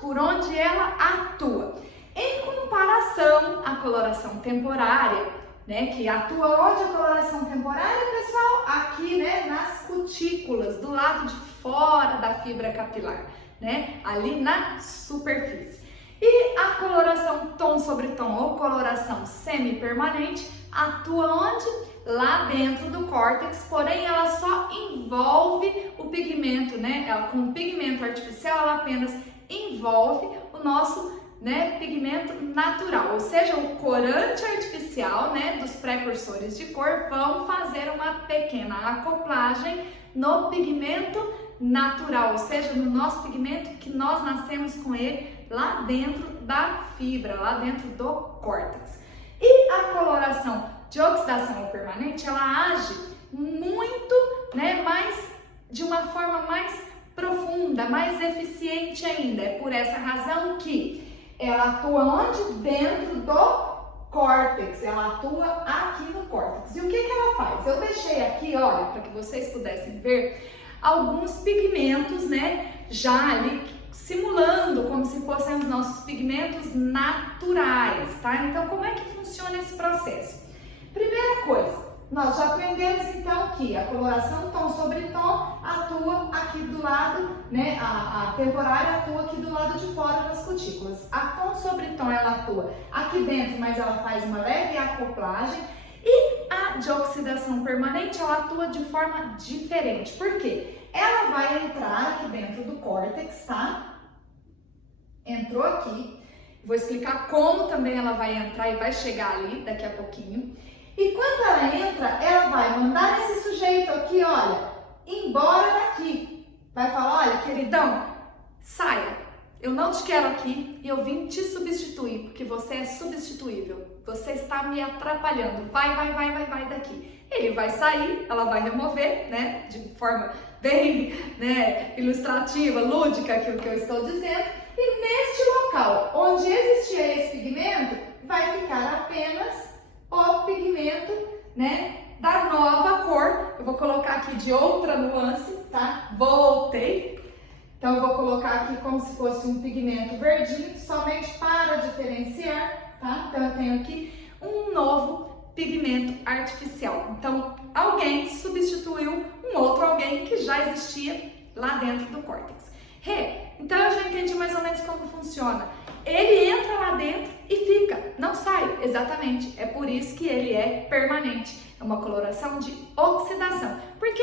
por onde ela atua. Em comparação à coloração temporária, né, que atua onde a coloração temporária, pessoal? Aqui, né, nas cutículas, do lado de fora da fibra capilar, né, ali na superfície. E a coloração tom sobre tom ou coloração semi-permanente atua onde? Lá dentro do córtex, porém ela só envolve o pigmento, né? Ela, com o pigmento artificial, ela apenas envolve o nosso, né, pigmento natural, ou seja, o corante artificial, né, dos precursores de cor vão fazer uma pequena acoplagem no pigmento natural, ou seja, no nosso pigmento que nós nascemos com ele lá dentro da fibra, lá dentro do córtex. E a coloração de oxidação ou permanente, ela age muito, né, de uma forma mais profunda, mais eficiente ainda. É por essa razão que ela atua onde? Dentro do córtex, ela atua aqui no córtex. E o que ela faz? Eu deixei aqui, olha, para que vocês pudessem ver alguns pigmentos, né, já ali simulando como se fossem os nossos pigmentos naturais, tá? Então, como é que funciona esse processo? Primeira coisa, nós já aprendemos então que a coloração tom sobre tom atua aqui do lado, né? A temporária atua aqui do lado de fora das cutículas. A tom sobre tom ela atua aqui dentro, mas ela faz uma leve acoplagem. E a de oxidação permanente ela atua de forma diferente. Por quê? Ela vai entrar aqui dentro do córtex, tá? Entrou aqui. Vou explicar como também ela vai entrar e vai chegar ali daqui a pouquinho. E quando ela entra, ela vai mandar esse sujeito aqui, olha, embora daqui. Vai falar, olha, queridão, saia. Eu não te quero aqui e eu vim te substituir, porque você é substituível. Você está me atrapalhando. Vai daqui. Ele vai sair, ela vai remover, né, de forma bem, né, ilustrativa, lúdica, aqui o que eu estou dizendo. E neste local, onde existia esse pigmento, vai ficar apenas o pigmento, né, da nova cor. Eu vou colocar aqui de outra nuance, tá? Voltei. Então eu vou colocar aqui como se fosse um pigmento verdinho, somente para diferenciar, tá? Então eu tenho aqui um novo pigmento artificial. Então alguém substituiu um outro alguém que já existia lá dentro do córtex. Então eu já entendi mais ou menos como funciona. Ele entra lá dentro e fica, não sai, exatamente. É por isso que ele é permanente. É uma coloração de oxidação. Por que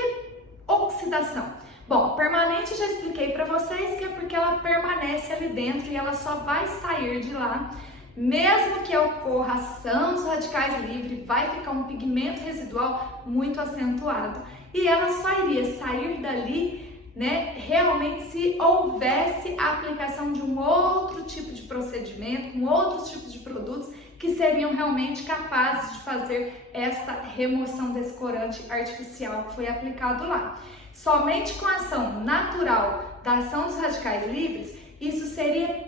oxidação? Bom, permanente já expliquei para vocês que é porque ela permanece ali dentro e ela só vai sair de lá. Mesmo que ocorra ação dos radicais livres, vai ficar um pigmento residual muito acentuado. E ela só iria sair dali, né, realmente se houvesse a aplicação de um outro tipo de procedimento, com outros tipos de produtos que seriam realmente capazes de fazer essa remoção desse corante artificial que foi aplicado lá. Somente com a ação natural da ação dos radicais livres, isso seria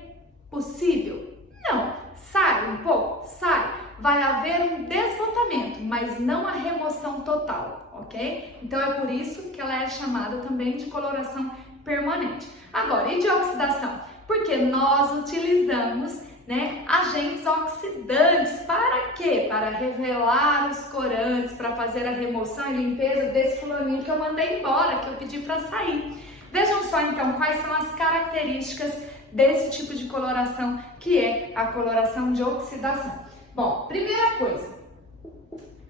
possível? Não. Sai um pouco? Sai. Vai haver um desbotamento, mas não a remoção total, ok? Então é por isso que ela é chamada também de coloração permanente. Agora, e de oxidação? Porque nós utilizamos, né, agentes oxidantes. Para quê? Para revelar os corantes, para fazer a remoção e limpeza desse fulaninho que eu mandei embora, que eu pedi para sair. Vejam só então quais são as características desse tipo de coloração, que é a coloração de oxidação. Bom, primeira coisa,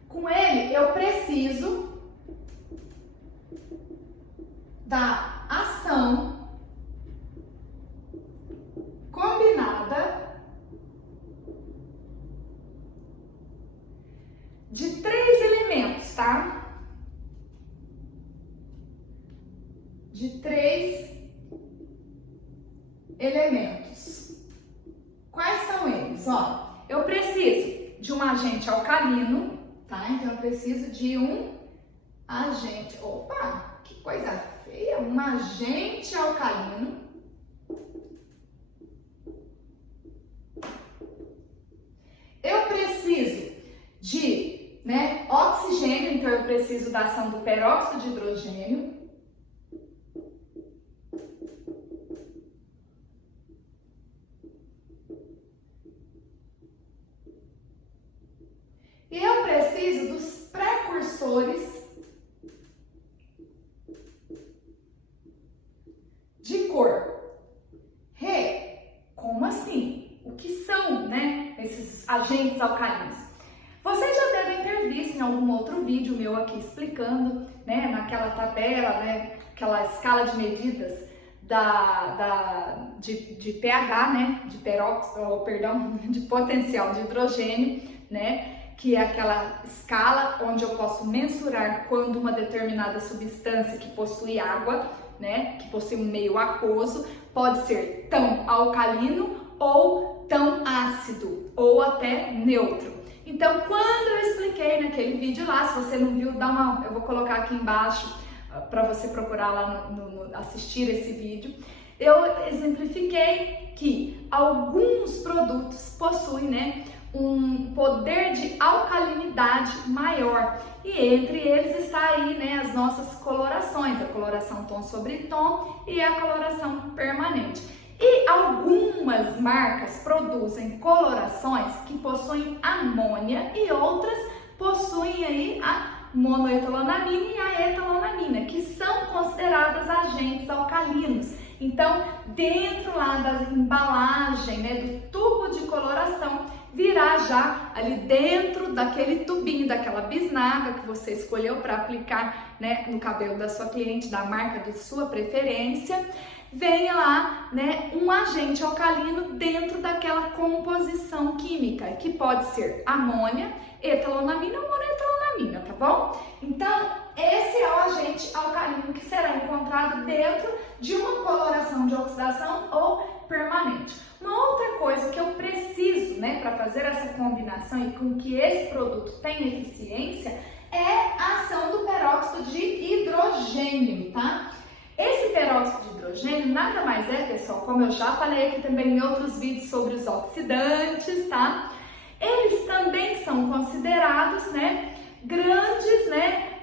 com ele eu preciso da ação combinada de 3 elementos, tá? De 3 agente alcalino, tá? Então eu preciso de um agente, opa, que coisa feia, um agente alcalino. Eu preciso de, oxigênio, então eu preciso da ação do peróxido de hidrogênio. E eu preciso dos precursores de cor. Como assim? O que são, esses agentes alcalinos? Vocês já devem ter visto em algum outro vídeo meu aqui explicando, naquela tabela, aquela escala de medidas de pH, de peróxido, de potencial de hidrogênio, que é aquela escala onde eu posso mensurar quando uma determinada substância que possui água, que possui um meio aquoso, pode ser tão alcalino ou tão ácido, ou até neutro. Então, quando eu expliquei naquele vídeo lá, se você não viu, eu vou colocar aqui embaixo para você procurar lá assistir esse vídeo. Eu exemplifiquei que alguns produtos possuem, um poder de alcalinidade maior, e entre eles está aí, as nossas colorações, a coloração tom sobre tom e a coloração permanente. E algumas marcas produzem colorações que possuem amônia e outras possuem aí a monoetalonamina e a etalonamina, que são consideradas agentes alcalinos. Então, dentro lá da embalagem, do tubo de coloração, virá já ali dentro daquele tubinho, daquela bisnaga que você escolheu para aplicar, no cabelo da sua cliente, da marca de sua preferência, venha lá, um agente alcalino dentro daquela composição química, que pode ser amônia, etalonamina ou monoetalonamina, tá bom? Então, esse é o agente alcalino que será encontrado dentro de uma coloração de oxidação ou permanente. Uma outra coisa que eu preciso, para fazer essa combinação e com que esse produto tenha eficiência é a ação do peróxido de hidrogênio, tá? Esse peróxido de hidrogênio nada mais é, pessoal, como eu já falei aqui também em outros vídeos sobre os oxidantes, tá? Eles também são considerados, grandes,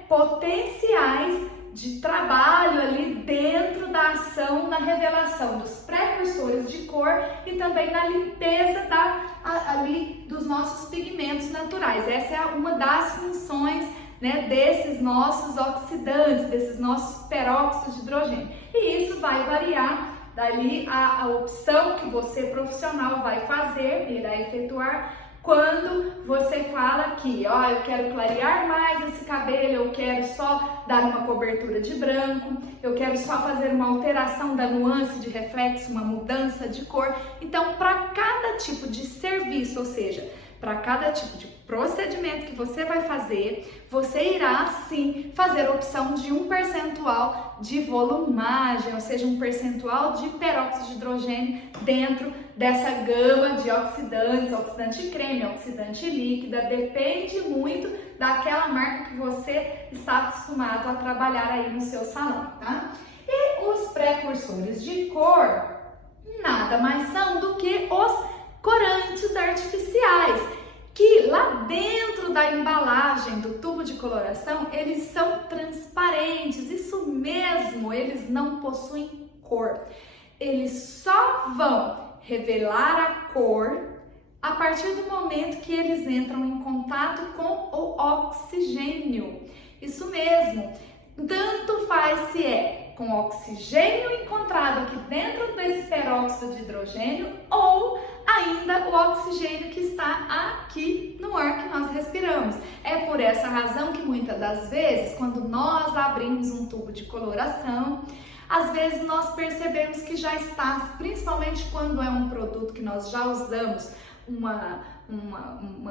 potenciais de trabalho ali dentro da ação, na revelação dos precursores de cor e também na limpeza ali dos nossos pigmentos naturais. Essa é uma das funções, desses nossos oxidantes, desses nossos peróxidos de hidrogênio. E isso vai variar dali a opção que você profissional vai fazer, irá efetuar, quando você fala que, eu quero clarear mais esse cabelo, eu quero só dar uma cobertura de branco, eu quero só fazer uma alteração da nuance de reflexo, uma mudança de cor. Então, para cada tipo de serviço, ou seja, para cada tipo de procedimento que você vai fazer, você irá sim fazer a opção de um percentual de volumagem, ou seja, um percentual de peróxido de hidrogênio dentro dessa gama de oxidantes, oxidante creme, oxidante líquida, depende muito daquela marca que você está acostumado a trabalhar aí no seu salão, tá? E os precursores de cor nada mais são do que os corantes artificiais, que lá dentro da embalagem do tubo de coloração, eles são transparentes, isso mesmo, eles não possuem cor. Eles só vão revelar a cor a partir do momento que eles entram em contato com o oxigênio. Isso mesmo, tanto faz se é com oxigênio encontrado aqui dentro desse peróxido de hidrogênio ou ainda o oxigênio que está aqui no ar que nós respiramos. É por essa razão que muitas das vezes, quando nós abrimos um tubo de coloração, às vezes nós percebemos que já está, principalmente quando é um produto que nós já usamos uma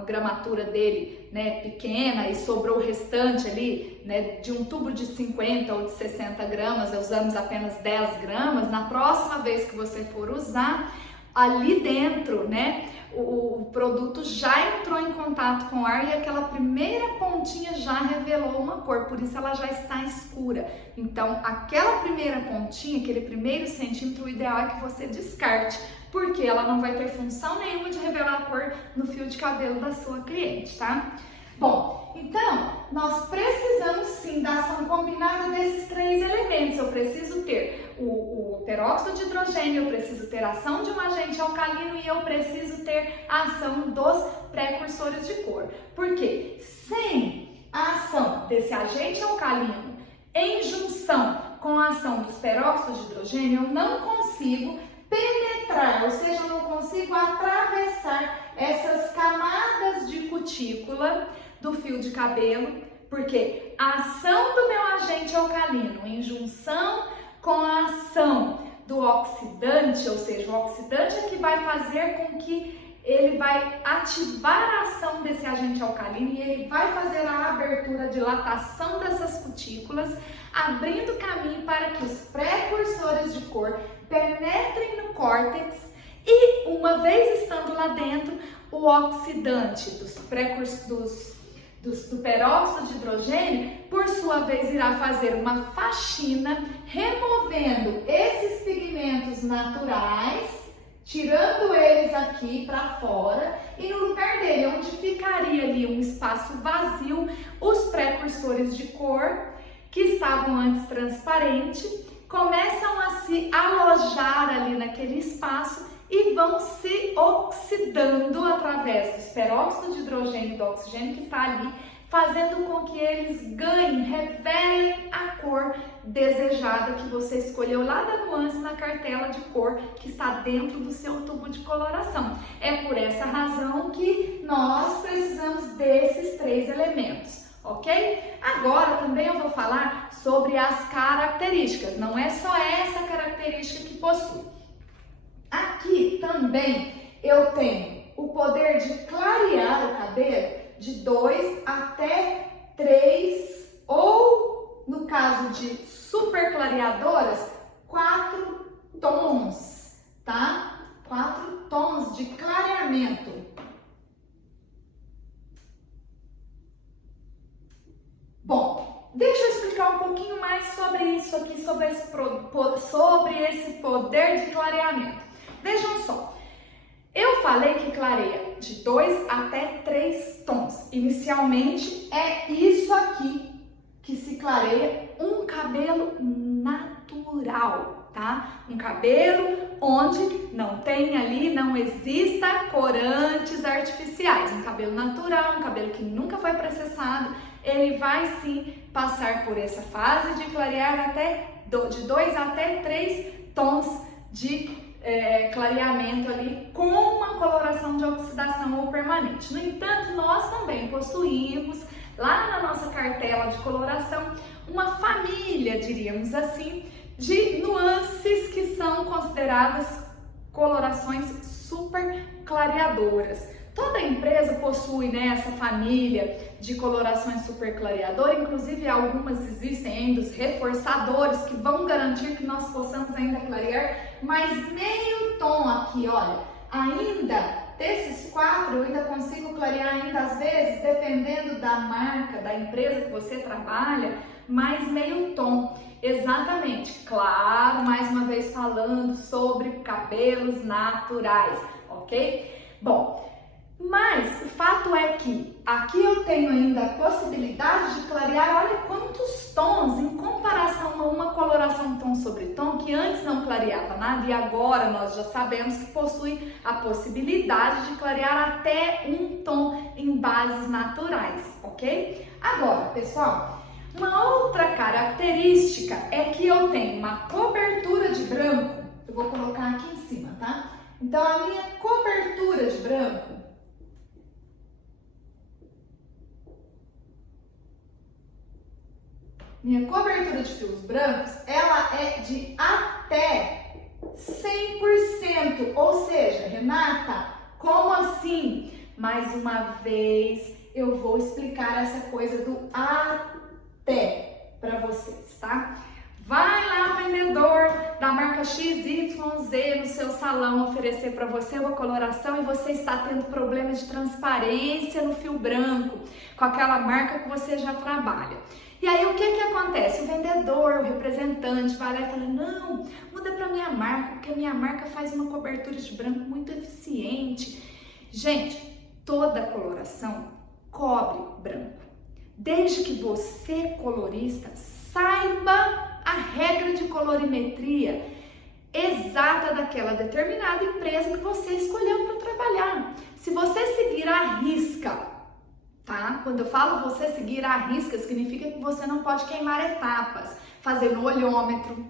gramatura dele, pequena e sobrou o restante ali, de um tubo de 50 ou de 60 gramas, usamos apenas 10 gramas, na próxima vez que você for usar, ali dentro, né, o produto já entrou em contato com o ar e aquela primeira pontinha já revelou uma cor, por isso ela já está escura. Então, aquela primeira pontinha, aquele primeiro centímetro, o ideal é que você descarte, porque ela não vai ter função nenhuma de revelar a cor no fio de cabelo da sua cliente, tá? Bom, então, nós precisamos sim da ação combinada desses três elementos. Eu preciso ter o peróxido de hidrogênio, eu preciso ter a ação de um agente alcalino e eu preciso ter a ação dos precursores de cor. Porque sem a ação desse agente alcalino em junção com a ação dos peróxidos de hidrogênio, eu não consigo penetrar, ou seja, eu não consigo atravessar essas camadas de cutícula do fio de cabelo, porque a ação do meu agente alcalino em junção com a ação do oxidante, ou seja, o oxidante é que vai fazer com que ele vai ativar a ação desse agente alcalino e ele vai fazer a abertura, a dilatação dessas cutículas, abrindo caminho para que os precursores de cor penetrem no córtex e, uma vez estando lá dentro, o oxidante do peróxido de hidrogênio, por sua vez, irá fazer uma faxina, removendo esses pigmentos naturais, tirando eles aqui para fora, e no lugar dele, onde ficaria ali um espaço vazio, os precursores de cor, que estavam antes transparentes, começam a se alojar ali naquele espaço e vão se oxidando através dos peróxidos de hidrogênio e do oxigênio que está ali, fazendo com que eles ganhem, revelem a cor desejada que você escolheu lá da nuance na cartela de cor que está dentro do seu tubo de coloração. É por essa razão que nós precisamos desses três elementos, ok? Agora também eu vou falar sobre as características, não é só essa característica que possui. Aqui também eu tenho o poder de clarear o cabelo de 2 até 3, ou no caso de super clareadoras, 4 tons, tá? 4 tons de clareamento. Bom, deixa eu explicar um pouquinho mais sobre isso aqui, sobre esse poder de clareamento. Vejam só, eu falei que clareia de 2 até 3 tons. Inicialmente é isso aqui que se clareia, um cabelo natural, tá? Um cabelo onde não tem ali, não exista corantes artificiais. Um cabelo natural, um cabelo que nunca foi processado, ele vai sim passar por essa fase de clarear de 2 até 3 tons de clareamento ali com uma coloração de oxidação ou permanente. No entanto, nós também possuímos lá na nossa cartela de coloração uma família, diríamos assim, de nuances que são consideradas colorações super clareadoras. Toda empresa possui, né, essa família de colorações super clareadoras, inclusive algumas existem ainda os reforçadores que vão garantir que nós possamos ainda clarear mais meio tom aqui, olha, ainda desses 4 eu ainda consigo clarear ainda às vezes, dependendo da marca, da empresa que você trabalha, mais meio tom. Exatamente, claro, mais uma vez falando sobre cabelos naturais, ok? Bom, mas o fato é que aqui eu tenho ainda a possibilidade de clarear, olha quantos tons em comparação a uma coloração tom sobre tom que antes não clareava nada e agora nós já sabemos que possui a possibilidade de clarear até um tom em bases naturais, ok? Agora, pessoal, uma outra característica é que eu tenho uma cobertura de branco, eu vou colocar aqui em cima, tá? Então a minha cobertura de branco, minha cobertura de fios brancos, ela é de até 100%. Ou seja, Renata, como assim? Mais uma vez, eu vou explicar essa coisa do até para vocês, tá? Vai lá, vendedor da marca XYZ no seu salão oferecer para você uma coloração e você está tendo problema de transparência no fio branco com aquela marca que você já trabalha. E aí o que acontece? O vendedor, o representante vai lá e fala: não, muda para minha marca, porque a minha marca faz uma cobertura de branco muito eficiente. Gente, toda coloração cobre branco. Desde que você, colorista, saiba a regra de colorimetria exata daquela determinada empresa que você escolheu para trabalhar. Se você seguir à risca, tá? Quando eu falo você seguir à risca, significa que você não pode queimar etapas, fazer no olhômetro.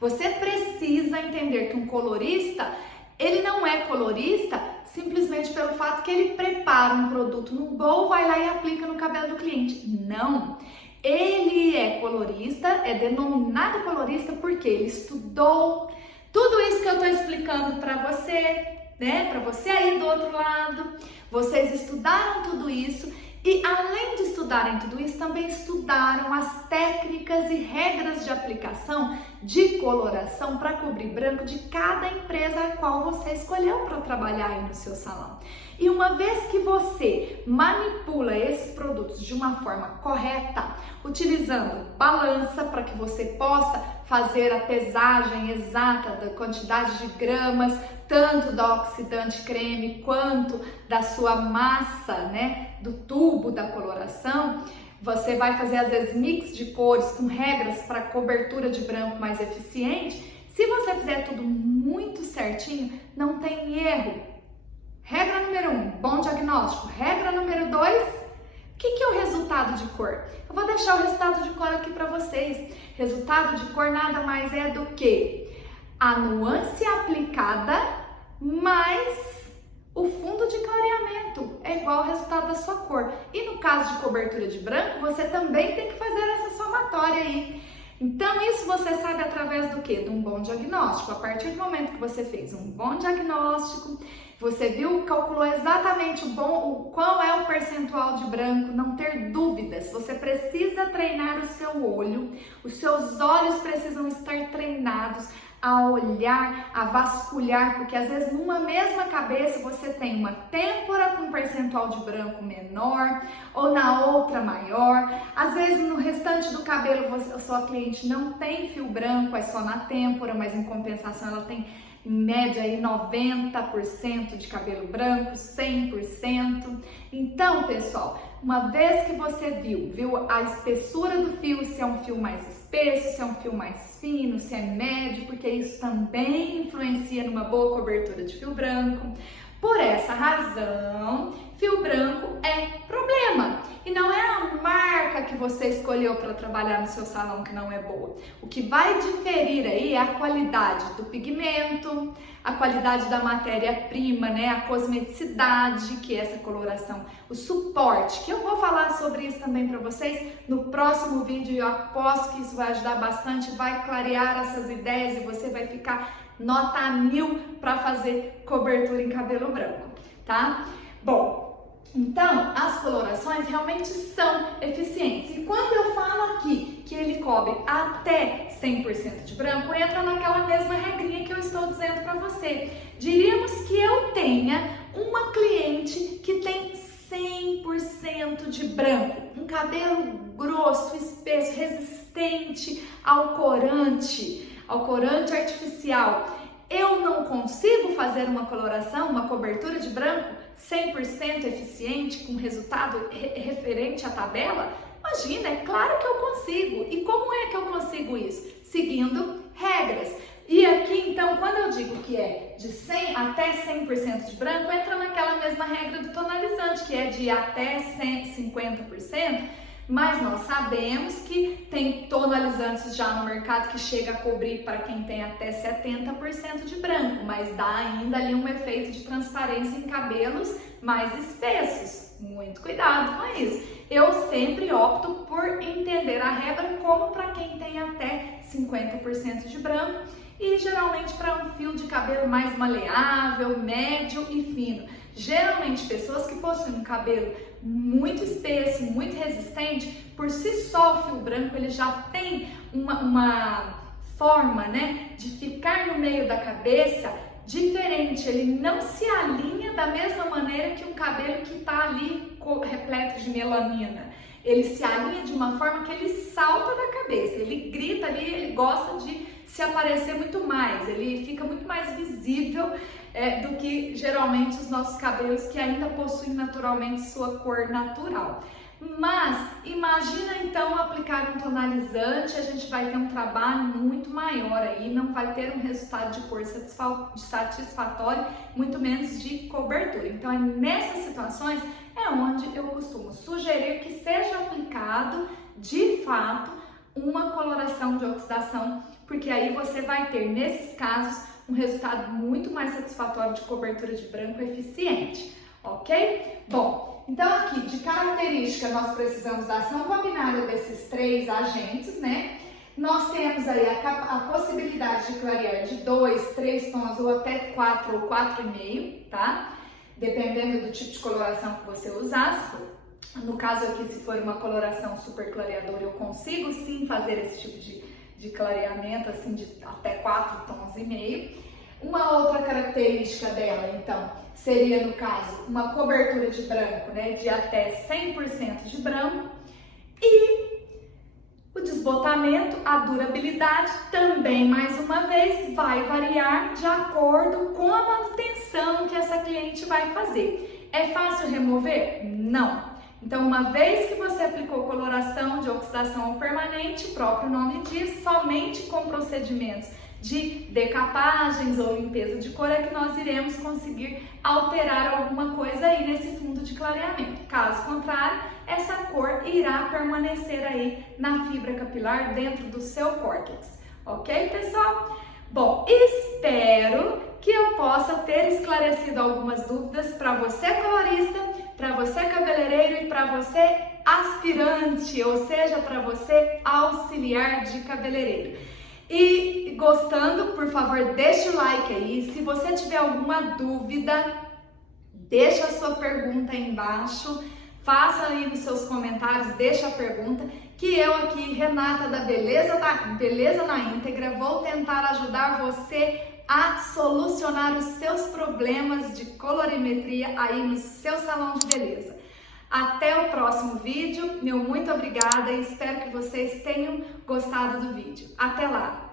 Você precisa entender que um colorista, ele não é colorista simplesmente pelo fato que ele prepara um produto num bowl, vai lá e aplica no cabelo do cliente. Não! Ele é colorista, é denominado colorista porque ele estudou tudo isso que eu estou explicando para você, né? Para você aí do outro lado. Vocês estudaram tudo isso e, além de estudarem tudo isso, também estudaram as técnicas e regras de aplicação de coloração para cobrir branco de cada empresa a qual você escolheu para trabalhar aí no seu salão. E uma vez que você manipula esses produtos de uma forma correta, utilizando balança para que você possa fazer a pesagem exata da quantidade de gramas, tanto do oxidante creme quanto da sua massa, né, do tubo da coloração, você vai fazer às vezes mix de cores com regras para cobertura de branco mais eficiente. Se você fizer tudo muito certinho, não tem erro. Regra número 1, bom diagnóstico. Regra número 2, o que é o resultado de cor? Eu vou deixar o resultado de cor aqui para vocês. Resultado de cor nada mais é do que a nuance aplicada mais o fundo de clareamento. É igual ao resultado da sua cor. E no caso de cobertura de branco, você também tem que fazer essa somatória aí. Então, isso você sabe através do quê? De um bom diagnóstico. A partir do momento que você fez um bom diagnóstico, você viu, calculou exatamente qual é o percentual de branco, não ter dúvidas. Você precisa treinar o seu olho, os seus olhos precisam estar treinados a olhar, a vasculhar, porque às vezes numa mesma cabeça você tem uma têmpora com percentual de branco menor ou na outra maior. Às vezes no restante do cabelo a sua cliente não tem fio branco, é só na têmpora, mas em compensação ela tem em média aí 90% de cabelo branco, 100%. Então, pessoal, uma vez que você viu a espessura do fio, se é um fio mais espesso, se é um fio mais fino, se é médio, porque isso também influencia numa boa cobertura de fio branco. Por essa razão, fio branco é problema. E não é a marca que você escolheu para trabalhar no seu salão que não é boa. O que vai diferir aí é a qualidade do pigmento, a qualidade da matéria-prima, né? A cosmeticidade, que é essa coloração, o suporte, que eu vou falar sobre isso também para vocês no próximo vídeo e eu aposto que isso vai ajudar bastante, vai clarear essas ideias e você vai ficar nota 1000 para fazer cobertura em cabelo branco, tá? Bom, então, as colorações realmente são eficientes. E quando eu falo aqui que ele cobre até 100% de branco, entra naquela mesma regrinha que eu estou dizendo para você. Diríamos que eu tenha uma cliente que tem 100% de branco, um cabelo grosso, espesso, resistente ao corante artificial. Eu não consigo fazer uma coloração, uma cobertura de branco 100% eficiente com resultado referente à tabela? Imagina, é claro que eu consigo. E como é que eu consigo isso? Seguindo regras. E aqui, então, quando eu digo que é de 100 até 100% de branco, entra naquela mesma regra do tonalizante, que é de até 50%. Mas nós sabemos que tem tonalizantes já no mercado que chega a cobrir para quem tem até 70% de branco, mas dá ainda ali um efeito de transparência em cabelos mais espessos. Muito cuidado com isso. Eu sempre opto por entender a regra como para quem tem até 50% de branco e geralmente para um fio de cabelo mais maleável, médio e fino. Geralmente pessoas que possuem um cabelo muito espesso, muito resistente, por si só o fio branco ele já tem uma forma, né, de ficar no meio da cabeça diferente, ele não se alinha da mesma maneira que um cabelo que está ali repleto de melanina. Ele se alinha de uma forma que ele salta da cabeça, ele grita ali, ele gosta de se aparecer muito mais, ele fica muito mais visível do que geralmente os nossos cabelos que ainda possuem naturalmente sua cor natural. Mas imagina então aplicar um tonalizante, a gente vai ter um trabalho muito maior aí, não vai ter um resultado de cor satisfatório, muito menos de cobertura. Então nessas situações é onde eu costumo sugerir que seja aplicado de fato uma coloração de oxidação, porque aí você vai ter nesses casos um resultado muito mais satisfatório de cobertura de branco eficiente, ok? Bom, então aqui de característica nós precisamos da ação combinada desses três agentes, né? Nós temos aí a possibilidade de clarear de 2, 3 tons ou até 4 ou 4,5, tá? Dependendo do tipo de coloração que você usar. No caso aqui, se for uma coloração super clareadora, eu consigo sim fazer esse tipo de clareamento, assim, de até 4 tons e meio. Uma outra característica dela, então, seria, no caso, uma cobertura de branco, né, de até 100% de branco. E o desbotamento, a durabilidade, também, mais uma vez, vai variar de acordo com a manutenção que essa cliente vai fazer. É fácil remover? Não. Então, uma vez que você aplicou coloração de oxidação permanente, o próprio nome diz, somente com procedimentos de decapagens ou limpeza de cor é que nós iremos conseguir alterar alguma coisa aí nesse fundo de clareamento. Caso contrário, essa cor irá permanecer aí na fibra capilar dentro do seu córtex, ok, pessoal? Bom, espero que eu possa ter esclarecido algumas dúvidas para você colorista, para você cabeleireiro e para você aspirante, ou seja, para você auxiliar de cabeleireiro. E gostando, por favor, deixa o like aí. Se você tiver alguma dúvida, deixa a sua pergunta aí embaixo. Faça aí nos seus comentários, deixa a pergunta, que eu aqui, Renata da Beleza na Íntegra, vou tentar ajudar você a solucionar os seus problemas de colorimetria aí no seu salão de beleza. Até o próximo vídeo, meu muito obrigada e espero que vocês tenham gostado do vídeo. Até lá!